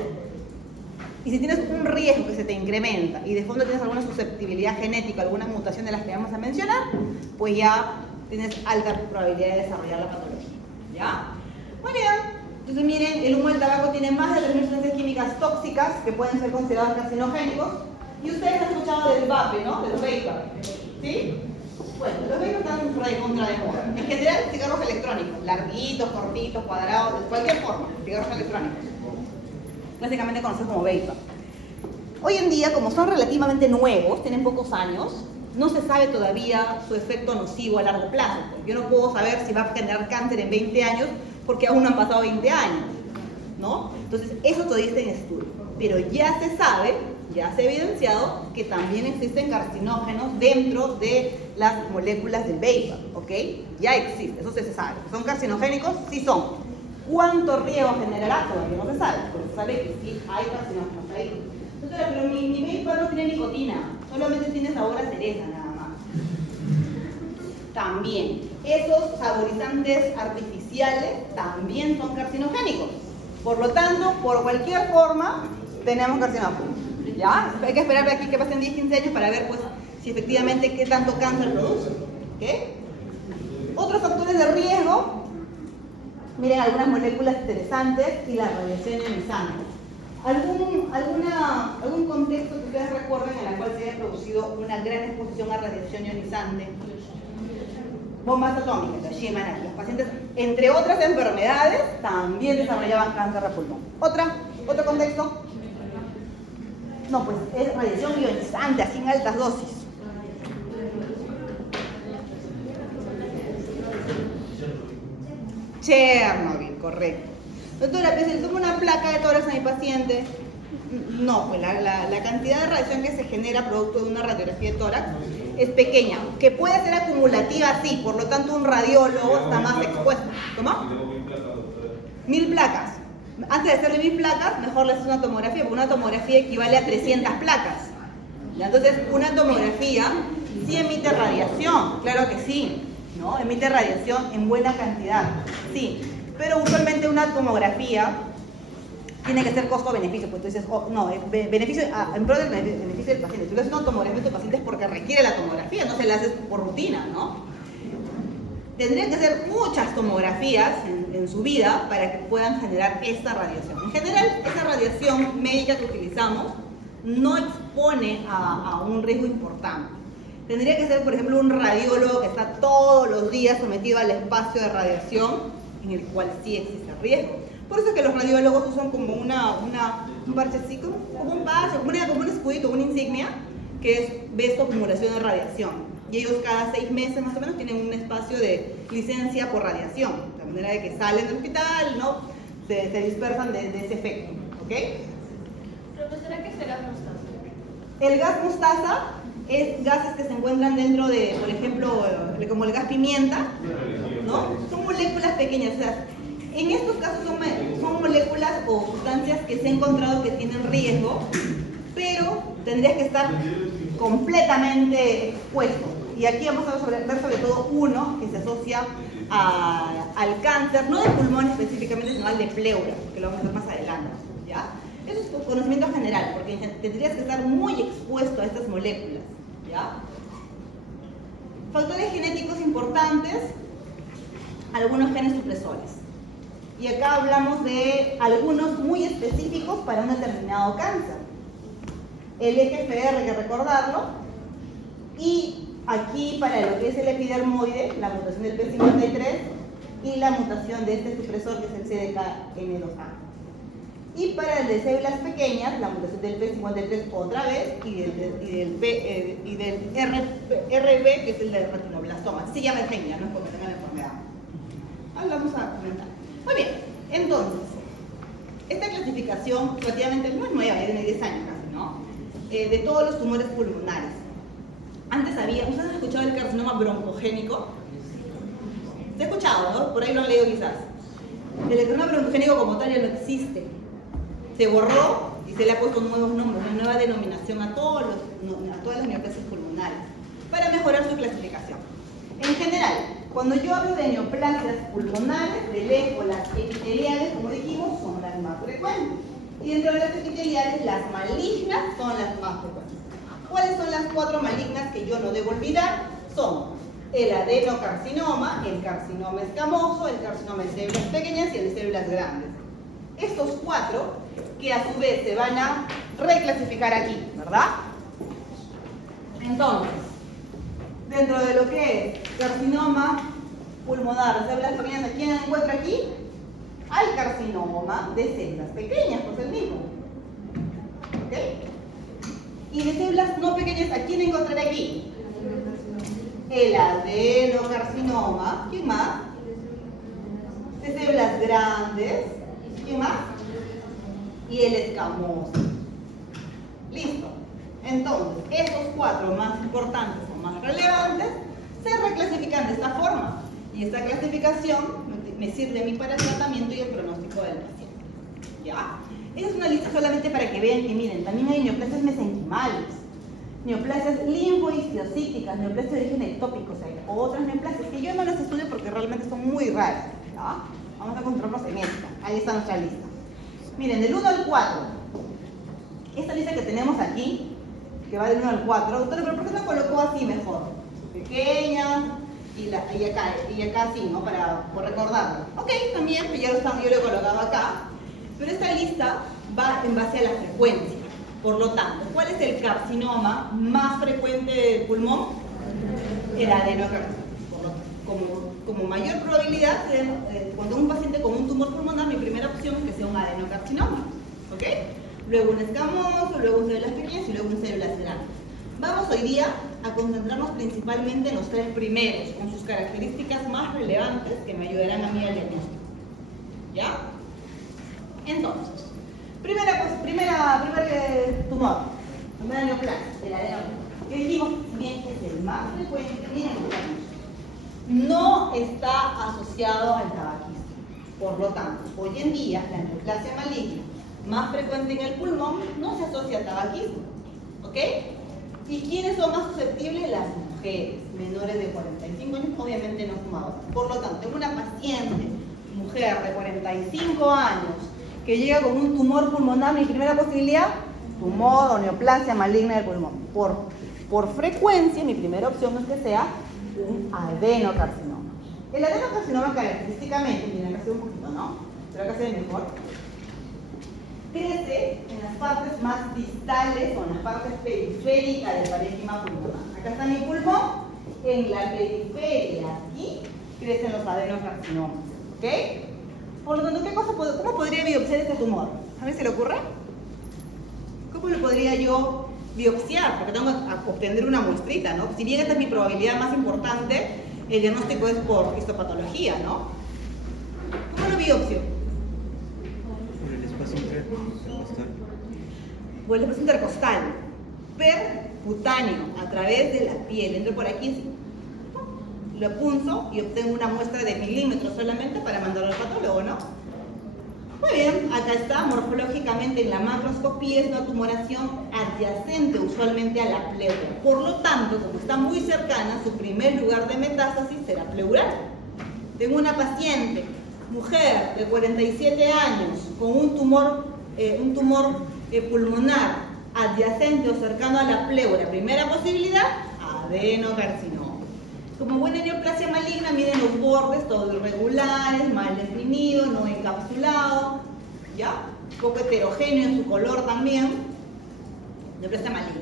Y si tienes un riesgo que se te incrementa y de fondo tienes alguna susceptibilidad genética, alguna mutación de las que vamos a mencionar, pues ya tienes alta probabilidad de desarrollar la patología. ¿Ya? Muy bien. Entonces miren, el humo del tabaco tiene más de 3.000 sustancias químicas tóxicas que pueden ser consideradas carcinogénicos. Y ustedes han escuchado del vape, ¿no? Del vapor. ¿Sí? Bueno, los vapers están contra de moda. En general, cigarros electrónicos, larguitos, cortitos, cuadrados, de cualquier forma, cigarros electrónicos. Básicamente conocidos como vapor. Hoy en día, como son relativamente nuevos, tienen pocos años, no se sabe todavía su efecto nocivo a largo plazo. Yo no puedo saber si va a generar cáncer en 20 años porque aún no han pasado 20 años, ¿no? Entonces, eso todavía está en estudio. Pero ya se sabe, ya se ha evidenciado que también existen carcinógenos dentro de las moléculas del vapor, ¿ok? Ya existe, eso se sabe. ¿Son carcinogénicos? Sí son. ¿Cuánto riesgo generará? Todavía no se sabe, pero se sabe que sí hay carcinógenos ahí. Entonces, pero mi vapor no tiene nicotina, solamente tiene sabor a cereza nada más. También, esos saborizantes artificiales también son carcinogénicos. Por lo tanto, por cualquier forma, tenemos carcinógenos. ¿Ya? Hay que esperar de aquí que pasen 10, 15 años para ver, pues, si efectivamente qué tanto cáncer produce. ¿Ok? Otros factores de riesgo. Miren algunas moléculas interesantes y la radiación ionizante. ¿Algún contexto que ustedes recuerden en el cual se haya producido una gran exposición a radiación ionizante? Bombas atómicas, los pacientes, entre otras enfermedades, también desarrollaban cáncer de pulmón. ¿Otro contexto? No, pues es radiación ionizante, así en altas dosis. Chernobyl, correcto. Doctora, pero si le tomo una placa de tórax a mi paciente, no, pues la cantidad de radiación que se genera producto de una radiografía de tórax es pequeña, que puede ser acumulativa, sí, por lo tanto un radiólogo está más expuesto. ¿Cómo? 1000 placas. antes de hacerle 1000 placas, mejor le haces una tomografía, porque una tomografía equivale a 300 placas. ¿Ya? Entonces, una tomografía sí emite radiación, claro que sí, ¿no? Emite radiación en buena cantidad, sí. Pero usualmente una tomografía tiene que ser costo-beneficio, pues tú dices, oh, no, beneficio, en pro del beneficio del paciente. Si tú haces una tomografía a tu paciente es porque requiere la tomografía, no se la haces por rutina, ¿no? Tendrían que hacer muchas tomografías en su vida para que puedan generar esta radiación. En general, esa radiación médica que utilizamos no expone a un riesgo importante. Tendría que ser, por ejemplo, un radiólogo que está todos los días sometido al espacio de radiación, en el cual sí existe riesgo. Por eso es que los radiólogos usan como un parchecito, como un parche, como un escudito, una insignia, que ve su acumulación de radiación. Y ellos cada 6 meses más o menos tienen un espacio de licencia por radiación, de manera de que salen del hospital, ¿no? Se dispersan de ese efecto, ¿ok? Profesora, ¿qué es el gas mostaza? El gas mostaza es gases que se encuentran dentro de, por ejemplo, como el gas pimienta, ¿no? Son moléculas pequeñas, o sea, en estos casos son moléculas o sustancias que se ha encontrado que tienen riesgo, pero tendrías que estar completamente expuesto. Y aquí vamos a ver sobre todo uno que se asocia al cáncer, no de pulmón específicamente, sino al de pleura, que lo vamos a ver más adelante, ¿ya? Eso es conocimiento general, porque tendrías que estar muy expuesto a estas moléculas, ¿ya? Factores genéticos importantes, algunos genes supresores. Y acá hablamos de algunos muy específicos para un determinado cáncer. El EGFR, hay que recordarlo, y aquí para lo que es el epidermoide, la mutación del P53 y la mutación de este supresor que es el CDKN2A. Y para el de células pequeñas, la mutación del P53 otra vez y del RB, que es el del retinoblastoma. Así se llama el gen, no es porque tenga la enfermedad. Vamos a comentar. Muy bien, entonces, esta clasificación relativamente no es nueva, ya tiene 10 años casi, ¿no? De todos los tumores pulmonares. Antes había, ¿ustedes han escuchado el carcinoma broncogénico? ¿Se ha escuchado, no? Por ahí lo han leído quizás. El carcinoma broncogénico como tal ya no existe. Se borró y se le ha puesto nuevos nombres, una nueva denominación a todas las neoplasias pulmonares para mejorar su clasificación. En general, cuando yo hablo de neoplasias pulmonares, de lejos las epiteliales, como dijimos, son las más frecuentes. Y dentro de las epiteliales, las malignas son las más frecuentes. ¿Cuáles son las 4 malignas que yo no debo olvidar? Son el adenocarcinoma, el carcinoma escamoso, el carcinoma de células pequeñas y el de células grandes. Estos 4 que a su vez se van a reclasificar aquí, ¿verdad? Entonces, dentro de lo que es carcinoma pulmonar de células pequeñas, ¿quién encuentra aquí? Al carcinoma de células pequeñas, pues el mismo. ¿Ok? Y de células no pequeñas, ¿a quién encontraré aquí? El adenocarcinoma. ¿Quién más? De células grandes. ¿Quién más? Y el escamoso. Listo. Entonces, estos 4 más importantes o más relevantes se reclasifican de esta forma. Y esta clasificación me sirve a mí para el tratamiento y el pronóstico del paciente. ¿Ya? Esa es una lista solamente para que vean que miren, también hay neoplasias mesenquimales, neoplasias linfohistiocyticas, neoplasias de origen ectópico, o sea, otras neoplasias que yo no las estudio porque realmente son muy raras. ¿Ya? Vamos a concentrarnos en esta. Ahí está nuestra lista. Miren, del 1 al 4. Esta lista que tenemos aquí, que va del 1 al 4, doctor, pero ¿por qué no colocó así mejor? Pequeña y acá así, ¿no? Por recordarlo. Ok, también, pues ya yo lo he colocado acá. Pero esta lista va en base a la frecuencia. Por lo tanto, ¿cuál es el carcinoma más frecuente del pulmón? El adenocarcinoma. Como mayor probabilidad, cuando un paciente con un tumor pulmonar, mi primera opción es que sea un adenocarcinoma. ¿Ok? Luego un escamoso, luego un células pequeñas y luego un células grandes. Vamos hoy día a concentrarnos principalmente en los 3 primeros, con sus características más relevantes que me ayudarán a mí al diagnóstico. ¿Ya? Entonces, primer tumor, primera neoplasia, el adenoma, que dijimos bien que es el más frecuente, miren, no está asociado al tabaquismo. Por lo tanto, hoy en día la neoplasia maligna más frecuente en el pulmón no se asocia al tabaquismo. ¿Ok? ¿Y quiénes son más susceptibles? Las mujeres menores de 45 años, obviamente no fumadoras. Por lo tanto, tengo una paciente, mujer de 45 años, que llega con un tumor pulmonar. Mi primera posibilidad, tumor o neoplasia maligna del pulmón. Por frecuencia, mi primera opción es que sea un adenocarcinoma. El adenocarcinoma característicamente, miren, acá se ve un poquito, ¿no? Pero acá se ve mejor. Crece en las partes más distales o en las partes periféricas del parénquima pulmonar. Acá está mi pulmón, en la periferia, aquí crecen los adenocarcinomas. ¿Ok? Por lo tanto, ¿cómo podría biopsiar este tumor? ¿A mí se le ocurre? ¿Cómo lo podría yo biopsiar? Porque tengo que obtener una muestrita, ¿no? Si bien esta es mi probabilidad más importante, el diagnóstico es por histopatología, ¿no? ¿Cómo lo biopsio? Por el espacio intercostal. Por el espacio intercostal, percutáneo, a través de la piel. Entro por aquí, así, lo punzo y obtengo una muestra de milímetros solamente para mandarlo al patólogo, ¿no? Muy bien, acá está, morfológicamente en la macroscopía es una tumoración adyacente usualmente a la pleura. Por lo tanto, como está muy cercana, su primer lugar de metástasis será pleural. Tengo una paciente, mujer de 47 años, con un tumor pulmonar adyacente o cercano a la pleura. Primera posibilidad, adenocarcinoma. Como buena neoplasia maligna, miren los bordes todos irregulares, mal definidos, no encapsulados, ¿ya? Un poco heterogéneo en su color también. Neoplasia maligna.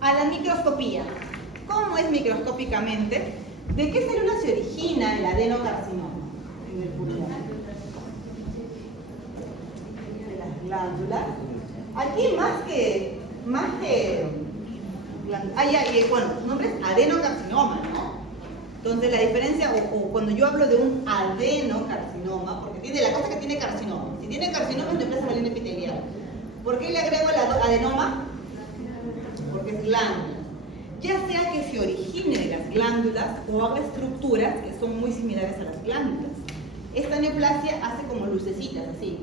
A la microscopía. ¿Cómo es microscópicamente? ¿De qué célula se origina el adenocarcinoma en el pulmón? De las glándulas. Aquí bueno, su nombre es adenocarcinoma, ¿no? Entonces la diferencia, o cuando yo hablo de un adenocarcinoma, porque tiene la cosa que tiene carcinoma. Si tiene carcinoma es neoplasia maligna epitelial. ¿Por qué le agrego el adenoma? Porque es glándula. Ya sea que se origine de las glándulas o haga estructuras que son muy similares a las glándulas. Esta neoplasia hace como lucecitas, así.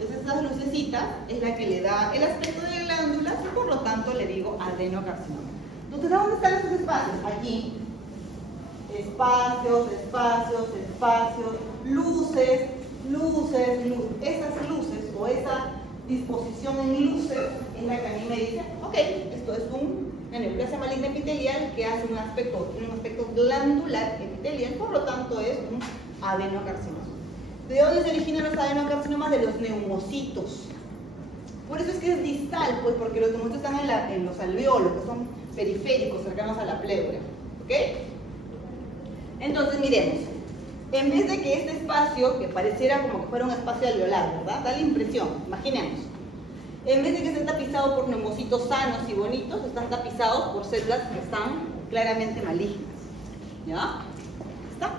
Entonces estas lucecitas es la que le da el aspecto de glándulas y por lo tanto le digo adenocarcinoma. Entonces, ¿dónde están esos espacios? Aquí. Espacios, espacios, espacios, luces, luces, luces. Esas luces o esa disposición en luces es la que a mí me dice, ok, esto es una neoplasia maligna epitelial que hace un aspecto glandular epitelial, por lo tanto es un adenocarcinoma. ¿De dónde se originan los adenocarcinomas? De los neumocitos. Por eso es que es distal, pues porque los neumocitos están en los alveolos, que son periféricos, cercanos a la pleura. ¿Ok? Entonces, miremos. En vez de que este espacio, que pareciera como que fuera un espacio alveolar, ¿verdad? Da la impresión, imaginemos. En vez de que esté tapizado por neumocitos sanos y bonitos, están tapizados por células que están claramente malignas. ¿Ya? ¿Está?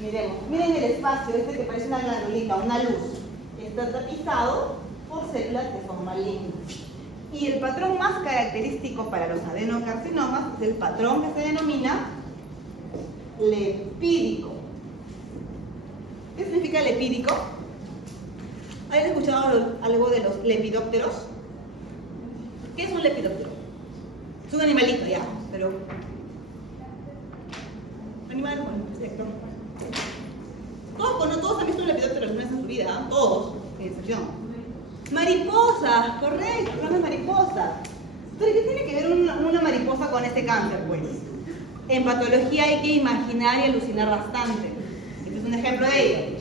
Miremos, miren el espacio, este que parece una glandulita, una luz. Está tapizado por células que son malignas. Y el patrón más característico para los adenocarcinomas es el patrón que se denomina lepídico. ¿Qué significa lepídico? ¿Han escuchado algo de los lepidópteros? ¿Qué es un lepidóptero? Es un animalito ya, pero... Animal, bueno, insecto. Todos han visto un lepidóptero alguna vez en su vida, ¿eh? Todos, sin excepción. Mariposas, correcto, hablamos de mariposas. Pero ¿qué tiene que ver una mariposa con este cáncer, pues? En patología hay que imaginar y alucinar bastante. Este es un ejemplo de ello.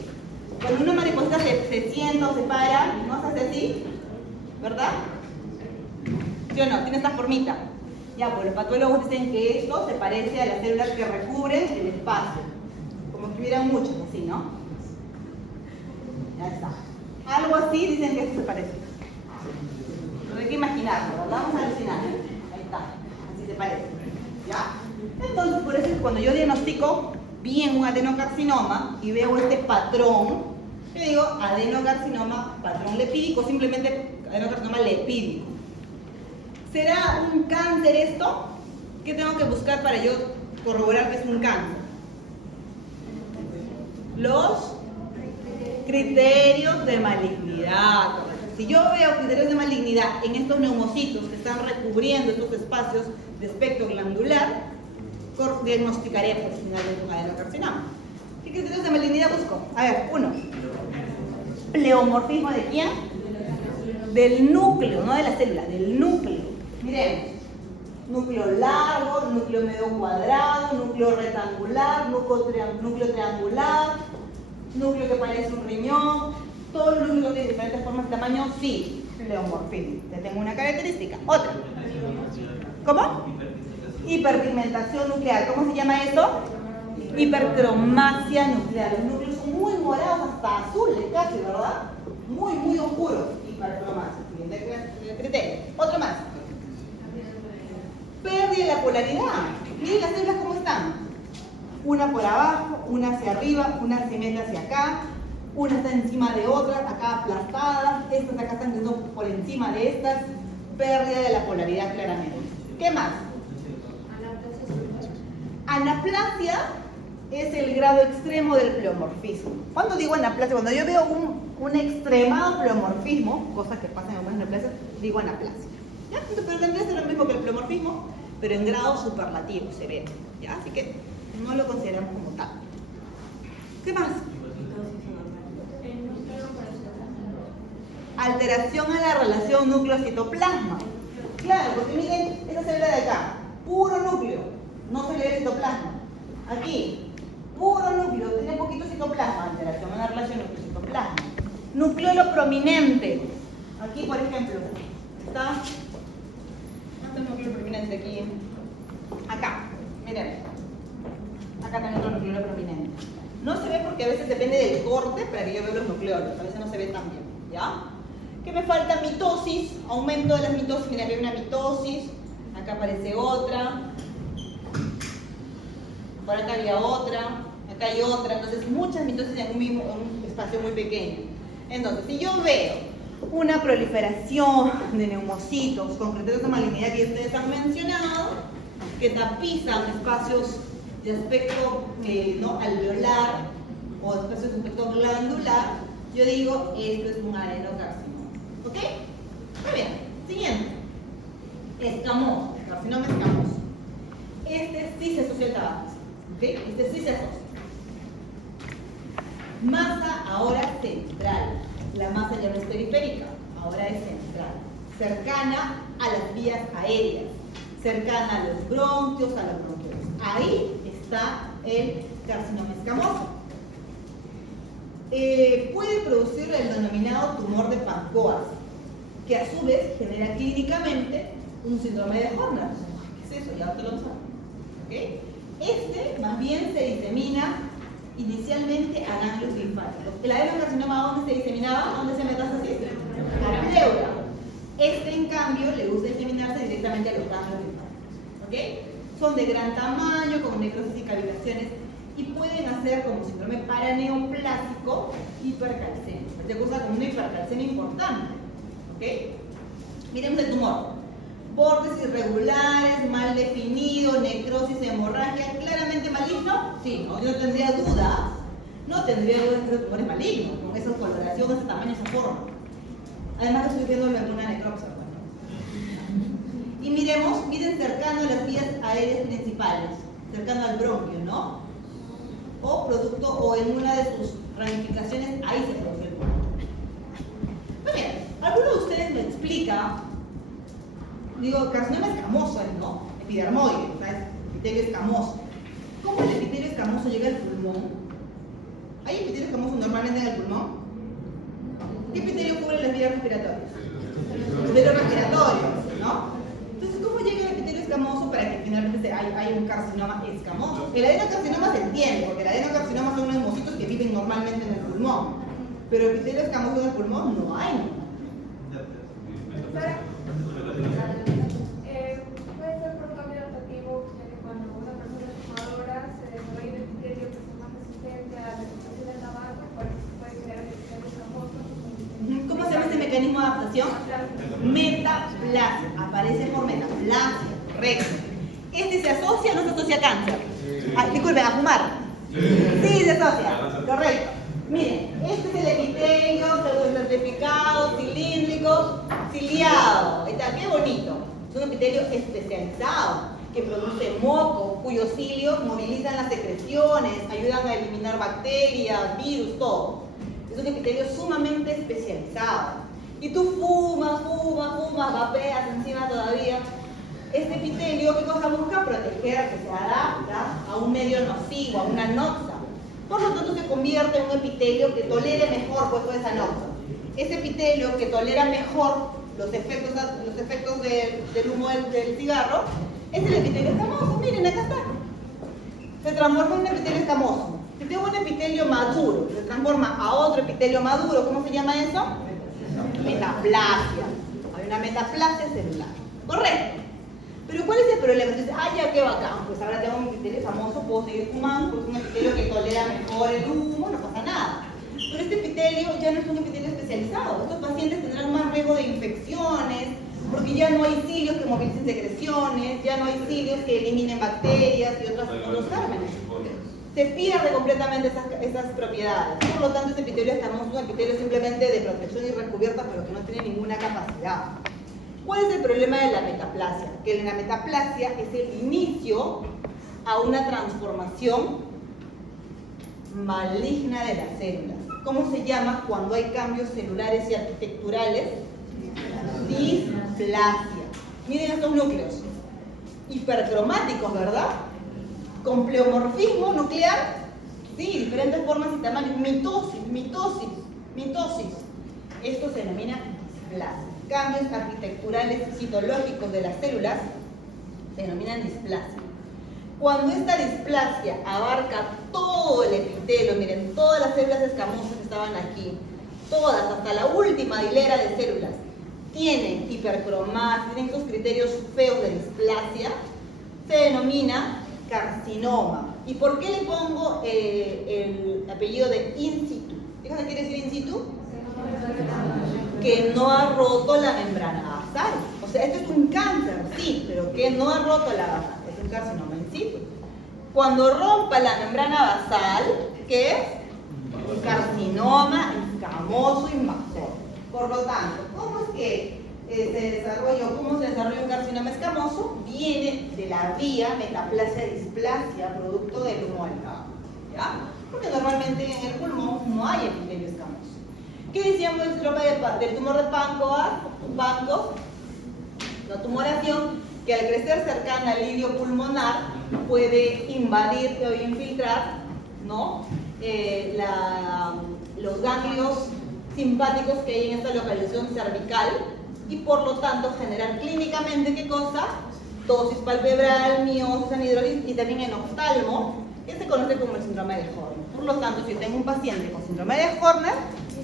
Cuando una mariposita se sienta o se para, ¿no? Se hace así, ¿verdad? ¿Sí o no? Tiene esta formita. Ya, pues los patólogos dicen que esto se parece a las células que recubren el espacio. Como que hubieran muchos, así, ¿no? Ya está. Algo así dicen que esto se parece. Pero hay que imaginarlo, ¿verdad? Vamos a alucinar. Ahí está. Así se parece. ¿Ya? Entonces, por eso es cuando yo diagnostico bien un adenocarcinoma y veo este patrón, yo digo adenocarcinoma, patrón lepídico, simplemente adenocarcinoma lepídico. ¿Será un cáncer esto? ¿Qué tengo que buscar para yo corroborar que es un cáncer? Los criterios de malignidad. Si yo veo criterios de malignidad en estos neumocitos que están recubriendo estos espacios de espectro glandular, diagnosticaremos finalmente un adenocarcinoma. ¿Qué criterios de malignidad busco? A ver, uno. ¿Pleomorfismo de quién? Del núcleo, no de la célula, del núcleo. Miremos. Núcleo largo, núcleo medio cuadrado, núcleo rectangular, núcleo triangular, núcleo que parece un riñón. Todos los núcleos de diferentes formas y tamaño, sí, pleomorfismo. Ya tengo una característica. Otra. ¿Cómo? Hiperpigmentación nuclear. ¿Cómo se llama eso? Hipercromasia nuclear. Los núcleos son muy morados, hasta azules casi, ¿verdad? Muy, muy oscuros. Hipercromasia. Siguiente criterio. Otro más. Pérdida de la polaridad. Miren las células cómo están. Una por abajo, una hacia arriba, una se mete hacia acá, una está encima de otra, acá aplastadas, estas acá están yendo por encima de estas. Pérdida de la polaridad claramente. ¿Qué más? Anaplasia es el grado extremo del pleomorfismo. ¿Cuándo digo anaplasia? Cuando yo veo un extremado pleomorfismo, cosas que pasan en algunas anaplasias, digo anaplasia. ¿Ya? Entonces, pero tendría que ser lo mismo que el pleomorfismo, pero en grado superlativo, severo. ¿Ya? Así que no lo consideramos como tal. ¿Qué más? Alteración en la relación núcleo-citoplasma. Claro, porque miren, esta célula de acá, puro núcleo, no se le ve citoplasma. Aquí, puro núcleo, tiene poquito citoplasma, alteración en la relación núcleo-citoplasma. Nucleolo prominente. Aquí, por ejemplo, está el núcleo prominente aquí. Acá, miren. Acá también otro nucleolo prominente. No se ve porque a veces depende del corte para que yo vea los nucleolos. A veces no se ve tan bien, ¿ya? ¿Qué me falta? Mitosis, aumento de las mitosis. Mira, aquí hay una mitosis, acá aparece otra, por acá había otra, acá hay otra. Entonces, muchas mitosis en un espacio muy pequeño. Entonces, si yo veo una proliferación de neumocitos con criterios de malignidad que ustedes han mencionado, que tapizan espacios de aspecto no alveolar o espacios de aspecto glandular, yo digo, esto es un adenocarcinoma. ¿Ok? Muy bien. Siguiente. Escamoso. Carcinoma escamoso. Este sí se asocia al tabaco. ¿Ok? Este sí se asocia. Masa ahora central. La masa ya no es periférica, ahora es central. Cercana a las vías aéreas. Cercana a los bronquios, a los bronquiolos. Ahí está el carcinoma escamoso. Puede producir el denominado tumor de Pancoas, que a su vez genera clínicamente un síndrome de Horner. ¿Qué es eso? Ya te lo vamos a ver. ¿Okay? Este más bien se disemina inicialmente a ganglios linfáticos. ¿El adenocarcinoma dónde se diseminaba? ¿Dónde se metástasis? A la pleura. Este, en cambio, le gusta diseminarse directamente a los ganglios linfáticos. ¿Okay? Son de gran tamaño, con necrosis y cavitaciones, y pueden hacer como síndrome paraneoplásico hipercalcémico. Se cursa con una hipercalcemia importante. ¿Ok? Miremos el tumor. Bordes irregulares, mal definido, necrosis, hemorragia, claramente maligno. Sí, ¿no? Yo no tendría dudas. No tendría dudas que ese tumor es maligno, con esa coloración, ese tamaño, esa forma. Además, estoy viendo en una necropsia. Y miremos, miren cercano a las vías aéreas principales, cercano al bronquio, ¿no? O producto, o en una de sus ramificaciones, ahí se produce el tumor. Muy bien, ¿alguno de ustedes me explica? Digo, carcinoma escamoso, ¿no? Epidermoide, o sea, epitelio escamoso. ¿Cómo el epitelio escamoso llega al pulmón? ¿Hay epitelio escamoso normalmente en el pulmón? ¿Qué epitelio cubre las vías respiratorias? Epitelio respiratorio, ¿no? Entonces, ¿cómo llega el epitelio escamoso para que finalmente haya un carcinoma escamoso? El adenocarcinoma se entiende, porque el adenocarcinoma son unos neumocitos que viven normalmente en el pulmón. Pero epitelio escamoso en el pulmón no hay. Puede ser por cambio adaptativo, ya que cuando una persona es fumadora se desarrolla un epitelio que es más resistente a la exposición del tabaco, por eso se puede crear el epitelio escamoso. ¿Cómo se llama este mecanismo de adaptación? Metaplasia. Aparece por metaplasia, correcto. ¿Este se asocia o no se asocia a cáncer? Disculpen, a fumar. Sí, se asocia, correcto. Miren, este es el epitelio pseudoestratificado, cilíndrico, ciliado. Ahí está, qué bonito. Es un epitelio especializado que produce moco, cuyos cilios movilizan las secreciones, ayudan a eliminar bacterias, virus, todo. Es un epitelio sumamente especializado. Y tú fumas, vapeas encima todavía. Este epitelio, ¿qué cosa busca? Proteger a que se adapta a un medio nocivo, a una noxa. Por lo tanto, se convierte en un epitelio que tolere mejor pues, toda esa noxa. Ese epitelio que tolera mejor los efectos del humo del cigarro es el epitelio escamoso. Miren, acá está. Se transforma en un epitelio escamoso. Si tengo un epitelio maduro, se transforma a otro epitelio maduro, ¿cómo se llama eso? Metaplasia. Hay una metaplasia celular. Correcto. Pero ¿cuál es el problema? Entonces, ya qué bacán, pues ahora tengo un epitelio famoso, puedo seguir fumando, porque es un epitelio que tolera mejor el humo, no pasa nada. Pero este epitelio ya no es un epitelio especializado. Estos pacientes tendrán más riesgo de infecciones, porque ya no hay cilios que movilicen secreciones, ya no hay cilios que eliminen bacterias y otros gérmenes. Se pierde completamente esas propiedades. Por lo tanto, este epitelio escamoso es un epitelio simplemente de protección y recubierta, pero que no tiene ninguna capacidad. ¿Cuál es el problema de la metaplasia? Que la metaplasia es el inicio a una transformación maligna de las células. ¿Cómo se llama cuando hay cambios celulares y arquitecturales? Displasia. Miren estos núcleos. Hipercromáticos, ¿verdad? Con pleomorfismo nuclear. Sí, diferentes formas y tamaños. Mitosis. Esto se denomina displasia. Cambios arquitecturales citológicos de las células se denominan displasia. Cuando esta displasia abarca todo el epitelio, miren, todas las células escamosas que estaban aquí, todas, hasta la última hilera de células, tienen hipercromasia, tienen estos criterios feos de displasia, se denomina carcinoma. ¿Y por qué le pongo el apellido de in situ? ¿Qué quiere decir in situ? Que no ha roto la membrana basal. O sea, esto es un cáncer, sí, pero que no ha roto la basal. Es un carcinoma in situ. Cuando rompa la membrana basal, ¿qué es? Un carcinoma escamoso invasor. Por lo tanto, ¿cómo es que cómo se desarrolla un carcinoma escamoso? Viene de la vía metaplasia-displasia, producto del humo alcado. ¿Ya? Porque normalmente en el pulmón no hay epitelio escamoso. ¿Qué decíamos del tumor de Pancos? La tumoración que al crecer cercana al hilio pulmonar puede invadir o infiltrar, ¿no? Los ganglios simpáticos que hay en esta localización cervical y por lo tanto generar clínicamente, ¿qué cosa? Tosis palpebral, miosis, anhidrosis y también en oftalmo, que se conoce como el síndrome de Horner. Por lo tanto, si tengo un paciente con síndrome de Horner,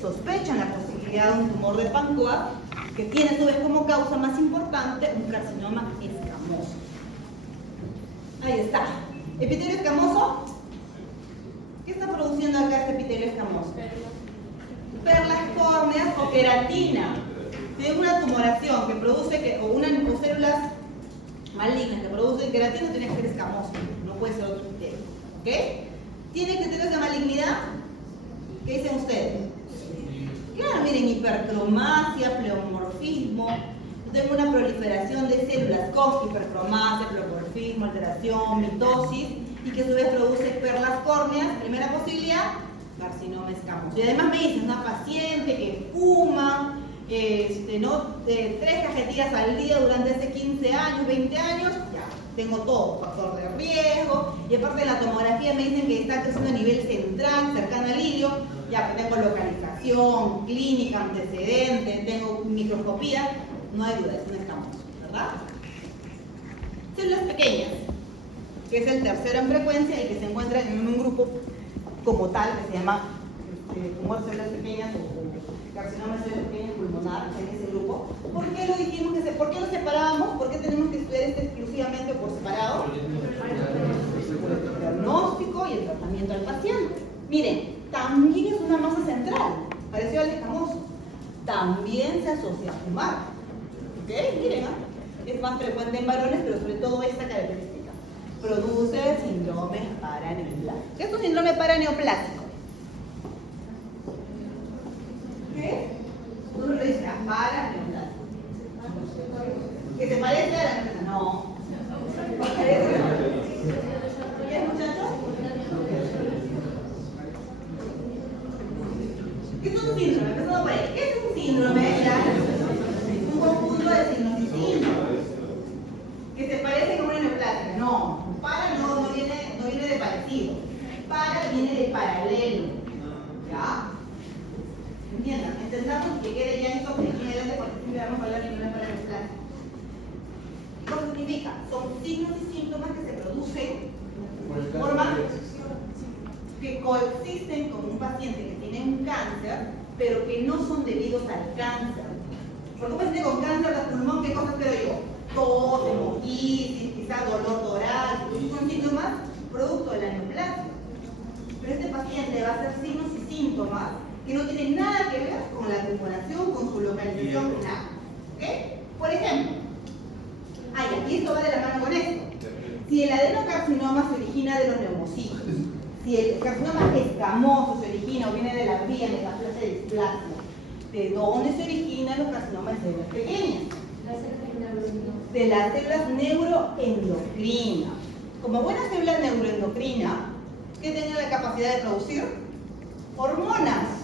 sospechan la posibilidad de un tumor de Pancoa que tiene a su vez como causa más importante un carcinoma escamoso. Ahí está. ¿Epitelio escamoso? ¿Qué está produciendo acá este epitelio escamoso? Perlas córneas o queratina. Si hay una tumoración que produce, o células malignas que producen queratina, tiene que ser escamoso, no puede ser otro epitelio. ¿Ok? ¿Tiene criterios de malignidad? ¿Qué dicen ustedes? Claro, miren, hipercromasia, pleomorfismo. Yo tengo una proliferación de células con hipercromasia, pleomorfismo, alteración, mitosis, y que a su vez produce perlas córneas. Primera posibilidad, carcinoma escamoso. Y además me dicen, una paciente que fuma, 3 cajetillas al día durante hace 15 años, 20 años, ya, tengo todo, factor de riesgo, y aparte de la tomografía me dicen que está creciendo a nivel central, cercano al hilio, ya que tengo localización, clínica, antecedentes, tengo microscopía, no hay duda, es un escamoso, ¿verdad? Células pequeñas, que es el tercero en frecuencia y que se encuentra en un grupo como tal, que se llama tumor células pequeñas o carcinoma de células pequeñas pulmonar, en ese grupo. ¿Por qué lo dijimos por qué lo separábamos? ¿Por qué tenemos que estudiar este exclusivamente o por separado? Por el diagnóstico y el tratamiento al paciente. Miren, también es una masa central, parecido al escamoso. También se asocia a fumar. ¿Ok? Miren, es más frecuente en varones, pero sobre todo esta característica. produce síndrome paraneoplásico. ¿Qué es un síndrome paraneoplásico? ¿Qué? Tú lo dices, paraneoplásico. ¿Que se parece a la cabeza? No. ¿Qué, muchachos? ¿Qué es un síndrome? Empezando por ahí. ¿Qué es un síndrome? Un conjunto de signos distintos que se parecen a una neoplásica. No, para no viene de parecido. Para viene de paralelo. ¿Ya? Entiendan, entendamos que quede ya esto que aquí adelante porque siempre vamos a hablar de una para neoplásica. ¿Qué significa? Son signos y síntomas que se producen de forma que coexisten con un paciente que tiene un cáncer, pero que no son debidos al cáncer. Porque un paciente con cáncer de pulmón, ¿qué cosas creo yo? Tos, hemorroides, quizás dolor torácico, son síntomas producto de la neoplasia. Pero este paciente va a hacer signos y síntomas que no tienen nada que ver con la tumoración, con su localización, nada. ¿Ok? Por ejemplo, aquí esto va de la mano con esto. Si el adenocarcinoma se origina de los neumocitos, si el carcinoma escamoso se origina o viene de la vía metaplasia de displasia, ¿de dónde se originan los carcinomas de células pequeñas? De las células neuroendocrinas. Como buena célula neuroendocrina, ¿qué tiene la capacidad de producir? Hormonas.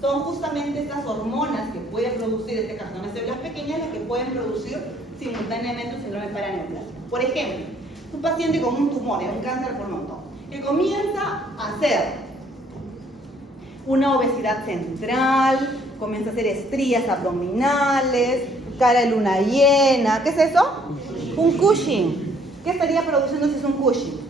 Son justamente estas hormonas que pueden producir este carcinoma de células pequeñas las que pueden producir simultáneamente un síndrome paraneoplásico. Por ejemplo, un paciente con un tumor, un cáncer de pulmón, que comienza a hacer una obesidad central, comienza a hacer estrías abdominales, cara de luna llena. ¿Qué es eso? Un Cushing. ¿Qué estaría produciendo si es un Cushing?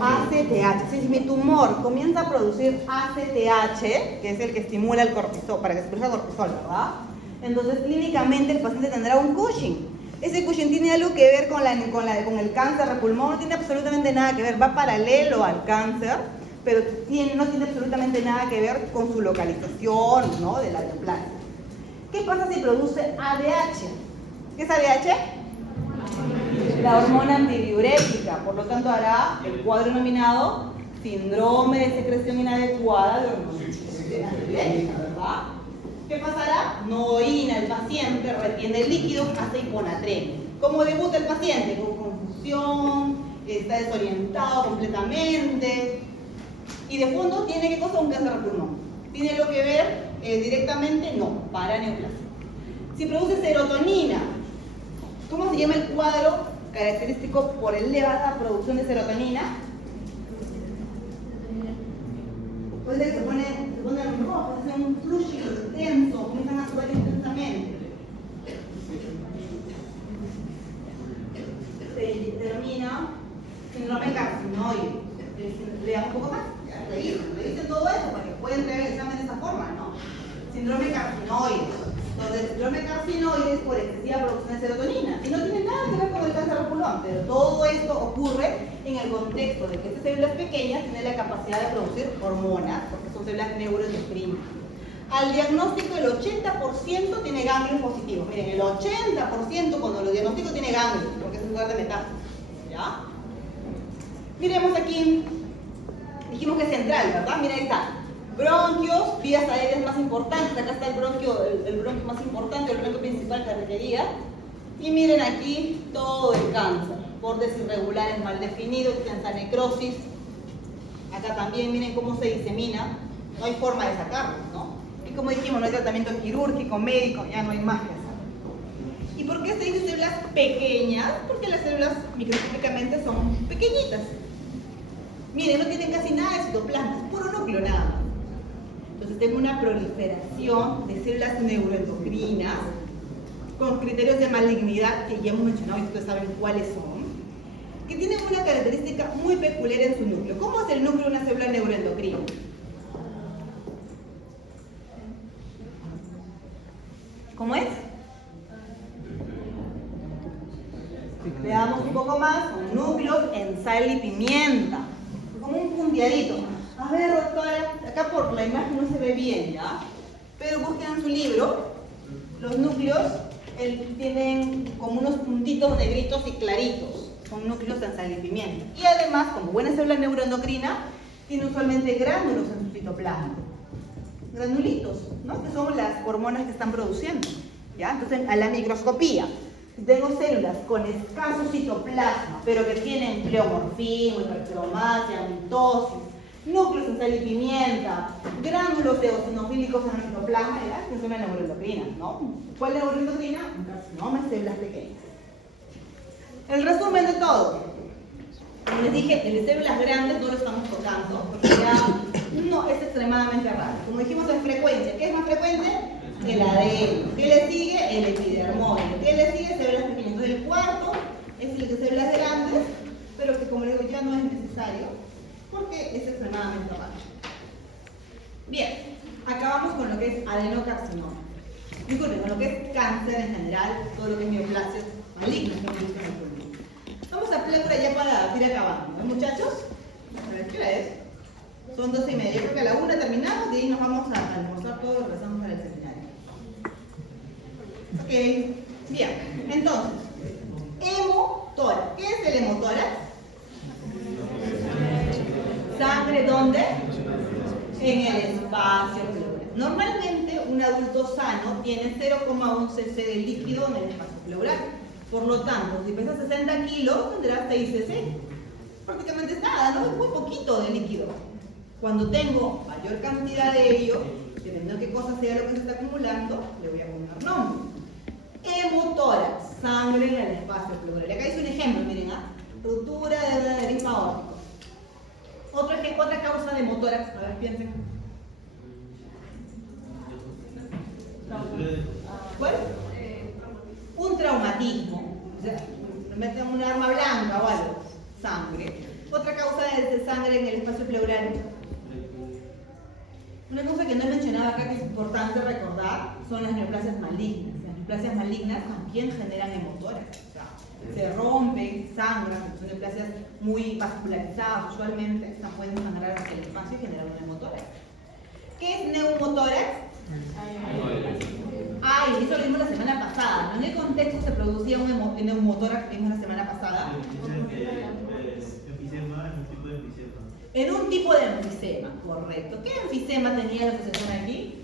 ACTH. Si mi tumor comienza a producir ACTH, que es el que estimula el cortisol, para que se produzca cortisol, ¿verdad? Entonces, clínicamente el paciente tendrá un Cushing. Ese Cushing tiene algo que ver con el cáncer de pulmón, no tiene absolutamente nada que ver, va paralelo al cáncer, pero no tiene absolutamente nada que ver con su localización, ¿no?, de la neoplasia. ¿Qué pasa si produce ADH? ¿Qué es ADH? La hormona antidiurética, por lo tanto hará el cuadro denominado síndrome de secreción inadecuada de hormona antidiurética, ¿verdad? ¿Qué pasará? No orina el paciente, retiene el líquido, hace hiponatremia. ¿Cómo debuta el paciente? Con confusión, está desorientado completamente. Y de fondo tiene ¿qué cosa? Un cáncer de pulmón. ¿Tiene algo que ver directamente? No, paraneoplasia. Si produce serotonina, ¿cómo se llama el cuadro característico por elevada producción de serotonina? Puede ser que se pone rojo, se hace un flushing intenso, comienzan a sudar intensamente. Se determina síndrome carcinoide. Lean un poco más, revisen todo eso para que puedan entregar el examen de esa forma, ¿no? Síndrome carcinoide. Entonces, el síndrome carcinoide es por excesiva producción de serotonina y no tiene nada que ver con el cáncer de pulmón, pero todo esto ocurre en el contexto de que estas células pequeñas tienen la capacidad de producir hormonas, porque son células neuroendocrinas. Al diagnóstico, el 80% tiene ganglios positivos. Miren, el 80% cuando lo diagnostico tiene ganglios, porque es un lugar de metástasis. ¿Ya? Miremos aquí, dijimos que es central, ¿verdad? Miren, ahí está. Bronquios, vías aéreas más importantes. Acá está el bronquio más importante, el bronquio principal que requería. Y miren aquí todo el cáncer. Bordes irregulares mal definidos, intensa necrosis. Acá también miren cómo se disemina. No hay forma de sacarlo, ¿no? Y como dijimos, no hay tratamiento quirúrgico, médico, ya no hay más que hacer. ¿Y por qué se dice células pequeñas? Porque las células microscópicamente son pequeñitas. Miren, no tienen casi nada de citoplasma, es puro núcleo nada más. Entonces tengo una proliferación de células neuroendocrinas con criterios de malignidad que ya hemos mencionado y ustedes saben cuáles son, que tienen una característica muy peculiar en su núcleo. ¿Cómo es el núcleo de una célula neuroendocrina? ¿Cómo es? Veamos un poco más, son núcleos en sal y pimienta, como un punteadito. A ver, doctora, acá por la imagen no se ve bien, ¿ya? Pero busquen en su libro, los núcleos tienen como unos puntitos negritos y claritos. son núcleos en salipimiento. Y además, como buena célula neuroendocrina, tiene usualmente gránulos en su citoplasma. Granulitos, ¿no? Que son las hormonas que están produciendo. ¿Ya? Entonces, a la microscopía, si tengo células con escaso citoplasma, pero que tienen pleomorfismo, hipercromasia, mitosis, núcleos en sal y pimienta, gránulos eosinofílicos en el citoplasma, ¿ya? Es una neuroendocrina, ¿no? ¿Cuál neuroendocrina? Un carcinoma en células pequeñas. El resumen de todo. Como les dije, el de células grandes no lo estamos tocando, porque ya no es extremadamente raro. Como dijimos en frecuencia, ¿qué es más frecuente? El ADN. ¿Qué le sigue? El epidermoide. ¿Qué le sigue? Células pequeñas. Entonces el cuarto es el de células grandes, pero que como les digo ya no es necesario, porque es extremadamente raro. Bien, acabamos con lo que es adenocarcinoma. Disculpen, con lo que es cáncer en general, todo lo que es neoplasias malignas que hemos visto en el pulmón. Vamos a pleura ya para ir acabando, ¿no, muchachos? A ver, ¿qué hora es? Son 12:30. Yo creo que a la 1 terminamos y ahí nos vamos a almorzar todos y regresamos para el seminario. Ok, bien. Entonces, hemotórax. ¿Qué es el hemotórax? ¿Sangre dónde? En el espacio pleural. Normalmente un adulto sano tiene 0,1 cc de líquido en el espacio pleural. Por lo tanto, si pesa 60 kilos, tendrá 6 cc. Prácticamente es nada, ¿no? Es muy poquito de líquido. Cuando tengo mayor cantidad de ello, dependiendo de qué cosa sea lo que se está acumulando, le voy a poner nombre. Hemotórax, sangre en el espacio pleural. Acá hice un ejemplo, miren, ruptura de aneurisma aórtico. Otra causa de hemotórax, a ver, piensen. ¿Cuál? Un traumatismo. O sea, me meten un arma blanca o algo. Sangre. Otra causa de sangre en el espacio pleural. Una cosa que no he mencionado acá que es importante recordar son las neoplasias malignas. Las neoplasias malignas también generan hemotórax. O sea, se rompen, sangran, son neoplasias muy vascularizadas usualmente, pueden sangrar hacia el espacio y generar un hemotórax. ¿Qué es neumotórax? Ay, eso lo vimos la semana pasada, ¿no? En el contexto se producía un neumotórax que vimos la semana pasada. En un tipo de enfisema, correcto. ¿Qué enfisema tenía la asociación aquí?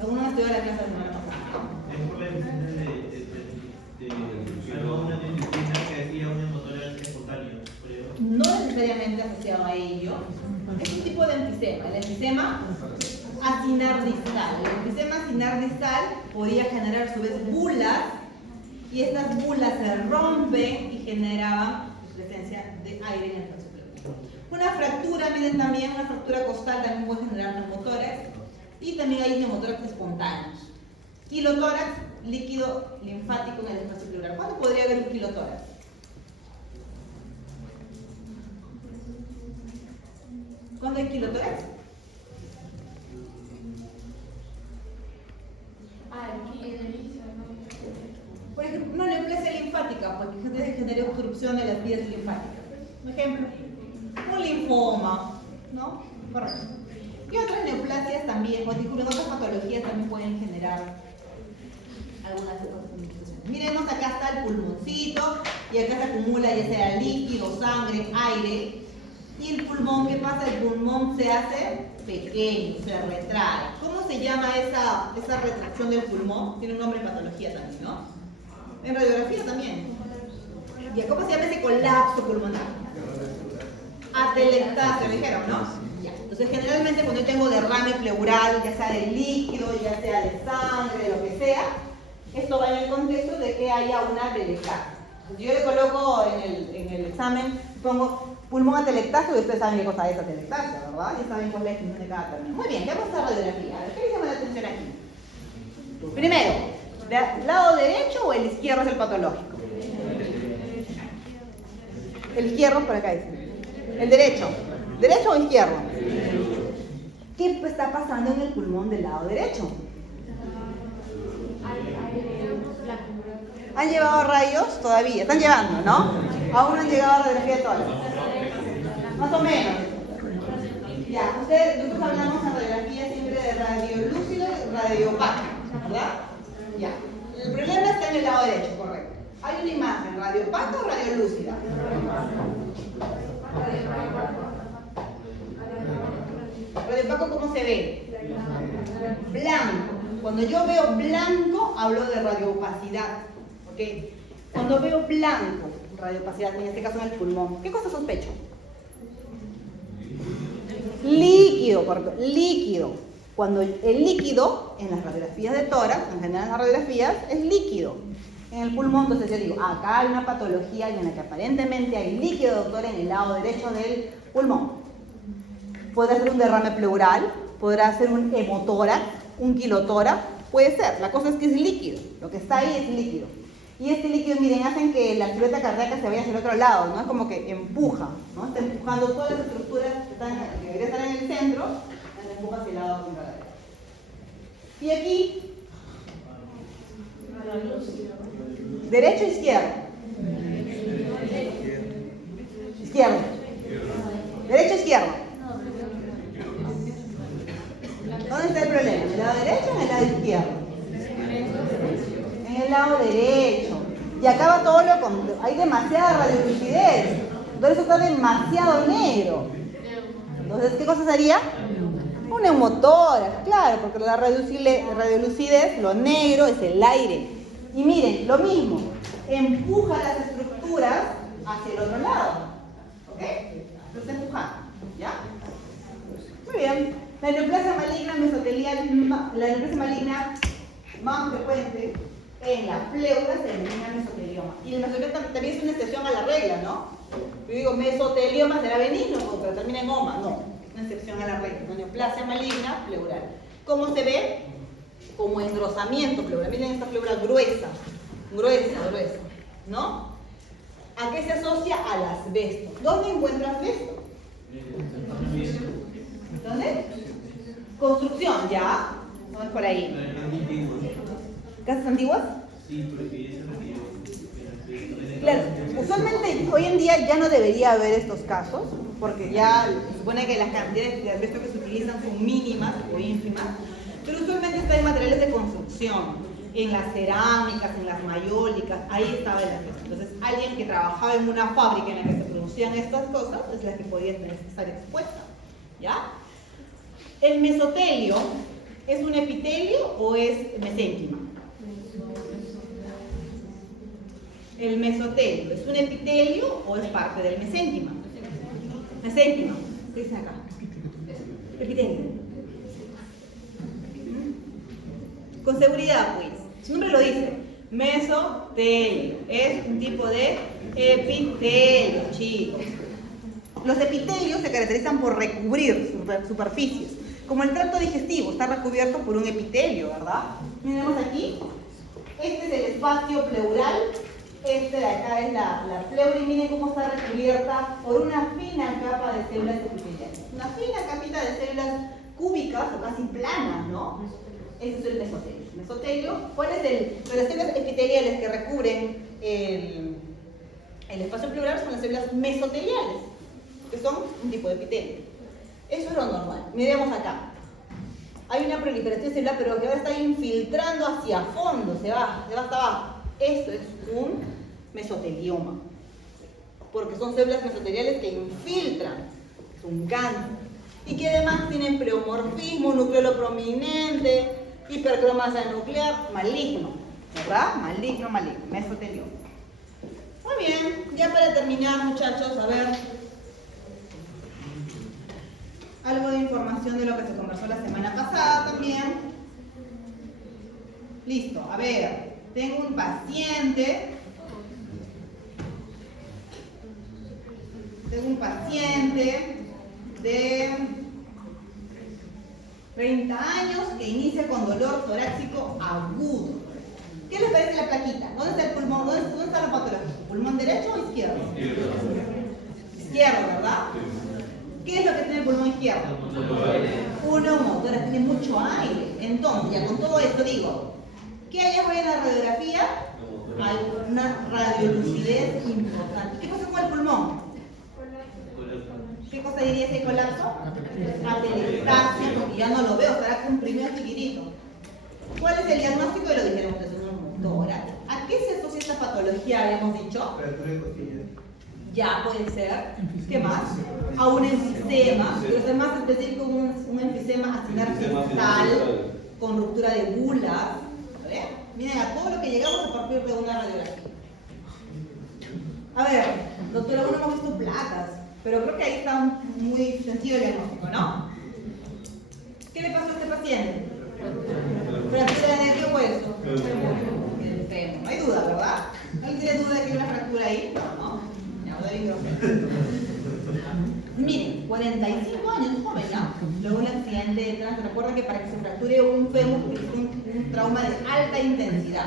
Alguno estudió la clase la semana pasada. Es por la definición que decía un hemotórax espontáneo. No necesariamente asociado a ello. Es un tipo de enfisema. El enfisema acinar distal. El enfisema acinar distal podía generar a su vez bulas y estas bulas se rompen y generaban presencia de aire en el espacio pleural. Una fractura, miren también, una fractura costal también puede generar neumotórax y también hay neumotórax espontáneos. Kilotórax, líquido linfático en el espacio pleural. ¿Cuándo podría haber un kilotórax? ¿Cuándo hay kilotórax? Aquí en el inicio, ¿no? Por ejemplo, una neoplasia linfática, porque genera obstrucción de las vías linfáticas. Un ejemplo, un linfoma, ¿no? Correcto. Y otras neoplasias también, o disculpen, otras patologías también pueden generar algunas otras manifestaciones. Miremos, acá está el pulmoncito, y acá se acumula ya sea líquido, sangre, aire. Y el pulmón, ¿qué pasa? El pulmón se hace pequeño, se retrae. ¿Cómo se llama esa retracción del pulmón? Tiene un nombre en patología también, ¿no? En radiografía también. ¿Y cómo se llama ese colapso pulmonar? Atelectasia, me dijeron, ¿no? Ya. Entonces, generalmente cuando yo tengo derrame pleural, ya sea de líquido, ya sea de sangre, de lo que sea, esto va en el contexto de que haya una atelectasia. Yo le coloco en el examen, pongo pulmón atelectásico y ustedes saben qué cosa es atelectasia, ¿verdad? Ya saben cuál es la definición de cada término. Muy bien, vamos a radiografía. A ver, ¿qué les llama la atención aquí? Primero, ¿del lado derecho o el izquierdo es el patológico? El izquierdo, por acá dice. El derecho. ¿Derecho o izquierdo? ¿Qué está pasando en el pulmón del lado derecho? ¿Han llevado rayos? Todavía. Están llevando, ¿no? Aún no han llegado a radiografía total. Más o menos. Ya, nosotros hablamos en radiografía siempre de radio lúcido y radio opaco, ¿verdad? Ya. El problema está en el lado derecho, correcto. Hay una imagen, radio opaca o radio lúcida. Radio opaco, ¿cómo se ve? Blanco. Cuando yo veo blanco, hablo de radioopacidad. ¿Ok? Cuando veo blanco, radioopacidad, en este caso en el pulmón, ¿qué cosa sospecho? Líquido, correcto, líquido. Cuando el líquido, en las radiografías de tórax, en general en las radiografías, es líquido. En el pulmón, entonces yo digo, acá hay una patología en la que aparentemente hay líquido, doctor, en el lado derecho del pulmón. Podrá ser un derrame pleural, podrá ser un hemotórax, un quilotórax, puede ser. La cosa es que es líquido, lo que está ahí es líquido. Y este líquido, miren, hacen que la silueta cardíaca se vaya hacia el otro lado, ¿no? Es como que empuja, ¿no? Está empujando todas las estructuras que deberían estar en el centro, las empuja hacia el lado contrario. Y aquí, ¿derecho o izquierdo? Izquierdo. ¿Derecho o izquierdo? ¿Dónde está el problema? ¿En el lado derecho o en el lado izquierdo? En el lado derecho. Y acaba todo lo contrario. Hay demasiada radiolucidez. Entonces está demasiado negro. Entonces, ¿qué cosa sería? Un neumotórax, claro, porque la radiolucidez, lo negro es el aire. Y miren, lo mismo, empuja las estructuras hacia el otro lado. ¿Ok? Lo está empujando, ¿ya? Muy bien. La neoplasia maligna mesotelial, la neoplasia maligna más frecuente en la pleura se denomina mesotelioma. Y el mesotelioma también es una excepción a la regla, ¿no? Yo digo, mesotelioma será benigno, pero termina en oma. No, es una excepción a la regla. Una neoplasia maligna pleural. ¿Cómo se ve? Como engrosamiento pleural. Miren esta pleura gruesa, ¿no? ¿A qué se asocia? Al asbesto. ¿Dónde encuentra asbesto? ¿Dónde? Construcción, ¿ya? No es por ahí. ¿Casas antiguas? Sí, porque Claro, usualmente hoy en día ya no debería haber estos casos, porque ya se supone que las cantidades de asbesto que se utilizan son mínimas o ínfimas, pero usualmente está en materiales de construcción, en las cerámicas, en las mayólicas, ahí estaba el asbesto. Entonces, alguien que trabajaba en una fábrica en la que se producían estas cosas es la que podía estar expuesta, ¿ya? ¿El mesotelio es un epitelio o es mesénquima? ¿El mesotelio es un epitelio o es parte del mesénquima? Mesénquima, ¿qué dice acá? Epitelio. Con seguridad, pues, su nombre lo dice, mesotelio, es un tipo de epitelio, chicos. Los epitelios se caracterizan por recubrir superficies, como el tracto digestivo está recubierto por un epitelio, ¿verdad? Miremos aquí, este es el espacio pleural. Este de acá es la pleura y miren cómo está recubierta por una fina capa de células epiteliales. Una fina capita de células cúbicas o casi planas, ¿no? Ese es el mesotelio. Mesotelio, ¿cuál es de las células epiteliales que recubren el espacio pleural? Son las células mesoteliales, que son un tipo de epitelio. Eso es lo normal. Miremos acá. Hay una proliferación celular, pero que ahora está infiltrando hacia fondo, se va hasta abajo. Esto es un mesotelioma, porque son células mesoteliales que infiltran, es un cáncer, y que además tienen pleomorfismo, nucleolo prominente, hipercromasa nuclear, maligno, ¿verdad? Maligno, mesotelioma. Muy bien, ya para terminar, muchachos, a ver, algo de información de lo que se conversó la semana pasada también. Listo, a ver. Tengo un paciente de 30 años que inicia con dolor torácico agudo. ¿Qué les parece la plaquita? ¿Dónde está el pulmón? ¿Dónde está la patología? ¿Pulmón derecho o izquierdo? Izquierdo, ¿verdad? ¿Qué es lo que tiene el pulmón izquierdo? Un neumotórax, tiene mucho aire. Entonces, ya con todo esto digo, ¿qué hay en la radiografía? Hay una radiolucidez importante. ¿Qué pasa con el pulmón? ¿Qué cosa diría ese colapso? Atelectasia, porque ya no lo veo, estará comprimido chiquitito. ¿Cuál es el diagnóstico? Y lo dijeron ustedes, un neumotórax. ¿A qué se asocia esta patología? patología habíamos dicho. Fractura de costilla. Ya puede ser. ¿Qué más? A un enfisema, pero es más específico un enfisema acinar con ruptura de bulas. ¿Vale? Miren a todo lo que llegamos a partir de una radiografía. A ver, doctora, bueno, hemos visto placas, pero creo que ahí está muy sencillo el diagnóstico, ¿no? ¿Qué le pasó a este paciente? Fractura de qué hueso. El fémur. No hay duda, ¿verdad? ¿Alguien tiene duda de que hay una fractura ahí? No. Ya, ahora digo. Miren, 45 años, joven, ¿ya? Luego un accidente de tránsito. Recuerda que para que se fracture un fémur es un trauma de alta intensidad.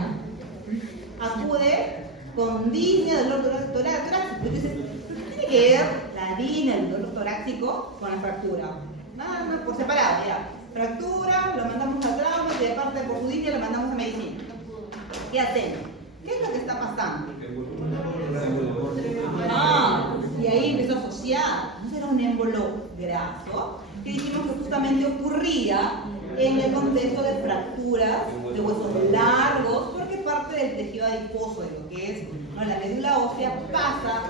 Acude con disnea, dolor torácico. Entonces, ¿qué tiene que ver la disnea, el dolor torácico con la fractura? Nada más por separado, ya. Fractura, lo mandamos a trauma y de parte por su disnea lo mandamos a medicina. ¿Qué hacemos? ¿Qué es lo que está pasando? Y ahí empezó a asociar. ¿No será un émbolo graso? Que dijimos que justamente ocurría en el contexto de fracturas de huesos largos, porque parte del tejido adiposo de lo que es, ¿no?, la médula ósea pasa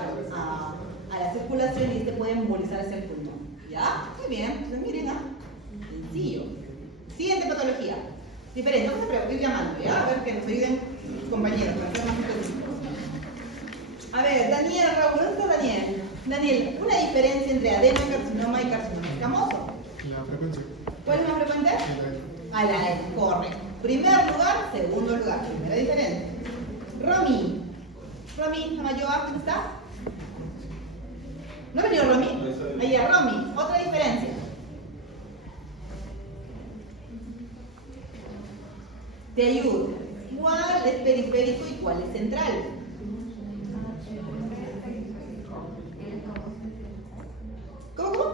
a la circulación y este puede embolizar hacia el pulmón. ¿Ya? Muy bien, entonces miren, sencillo. Siguiente patología. Diferente, no se preocupen llamando, ¿ya? A ver que nos ayuden sus compañeros para hacer más específicos. A ver, Daniel, Raúl, ¿dónde está Daniel? Daniel, una diferencia entre adenocarcinoma y carcinoma escamoso. La frecuencia. ¿Cuál es más frecuente? A la E, correcto. Primer lugar, segundo lugar. Primera diferencia. Romy. Romy, la mayor, ¿dónde está? ¿No ha venido Romy? Allá, Romy. Otra diferencia. Te ayudo. ¿Cuál es periférico y cuál es central? ¿Cómo?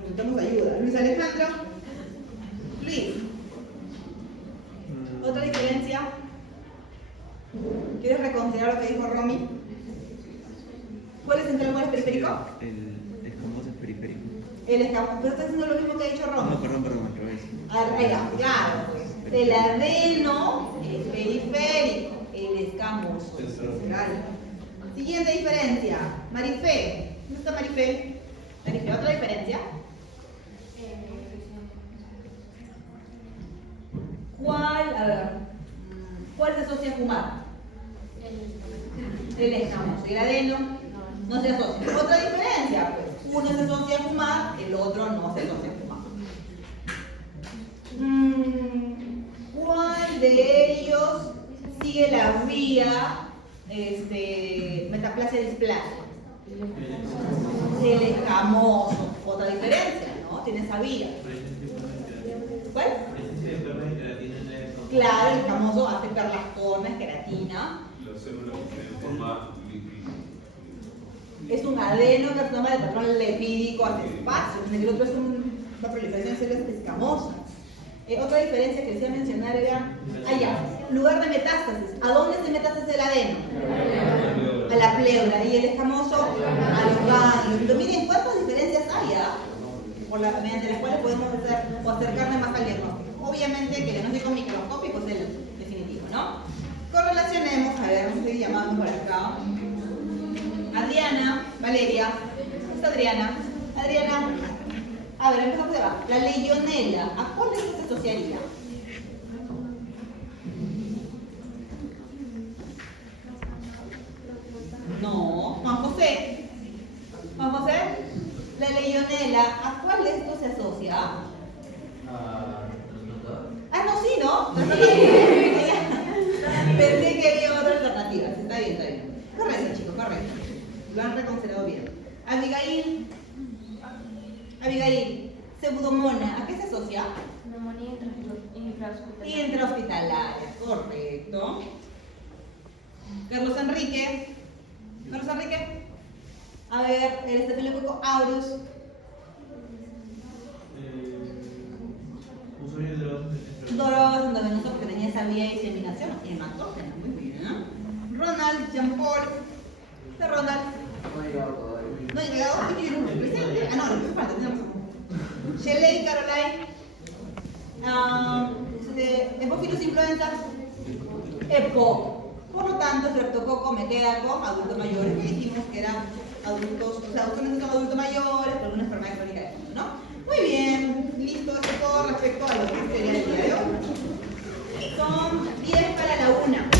Necesitamos ayuda. Luis Alejandro. Luis. ¿Otra diferencia? ¿Quieres reconsiderar lo que dijo Romy? ¿Cuál es central y cuál es periférico? El escamoso es periférico. El escamoso. Pero está haciendo lo mismo que ha dicho Romy. No, perdón, al revés. Claro, pues. El adeno es periférico. El escamoso es central. Siguiente diferencia. Marifé. ¿Dónde está Marifé? Marifé, ¿otra diferencia? ¿Cuál? A ver. ¿Cuál se asocia a fumar? El escamoso. ¿Y el adeno? No se asocia. Otra diferencia, pues. Uno se asocia a fumar, el otro no se asocia a fumar. ¿Cuál de ellos sigue la vía metaplasia displasia? El escamoso. Otra diferencia, ¿no? Tiene esa vía. ¿Cuál? Claro, el escamoso hace perlascones, queratina. La célula que forma lipídico. Es un adenocarcinoma de patrón lipídico hace espacio. El otro es una proliferación de células escamosas. Otra diferencia que decía mencionar era allá, lugar de metástasis. ¿A dónde se metástasis el adeno? A la pleura. Y el escamoso a los ganglios. Pero miren cuántas diferencias hay, mediante las cuales podemos hacer o acercarnos más al diagnóstico. Obviamente que el diagnóstico microscópico es el definitivo, ¿no? Correlacionemos, a ver, vamos a seguir llamando por acá. Adriana, Valeria, ¿dónde está Adriana? Adriana, a ver, empezamos de abajo. La legionela, ¿a cuál de estos se asociaría? No, Juan José. Juan José, la legionela, ¿a cuál de estos se asocia? No, sí, ¿no? Pensé que había otras alternativas. Está bien, está bien. Correcto, chicos, correcto. Lo han reconsiderado bien. Abigail. Abigail, pseudomona, ¿a qué se asocia? Neumonía intrahospitalaria. Intrahospitalaria, correcto. Carlos Enrique. Carlos Enrique. A ver, el estafilococo aureus. Usuario de los Doloroso endovenoso porque tenía esa vía de diseminación hematógena. Muy bien. Ronald, Jean-Paul. ¿Está Ronald? No ha llegado todavía. No ha llegado. ¿Qué quiere? ¿Presente? Ah, no, no falta, tenemos. Shelley, Caroline. Hemophilus influenza. EPCO. Por lo tanto, streptococo me queda con adultos mayores, que dijimos que eran adultos, o sea, ustedes son adultos mayores con una enfermedad crónica de fondo, ¿no? Muy bien, listo, eso es todo respecto a lo que sería el día de hoy. Son 10 para la 1.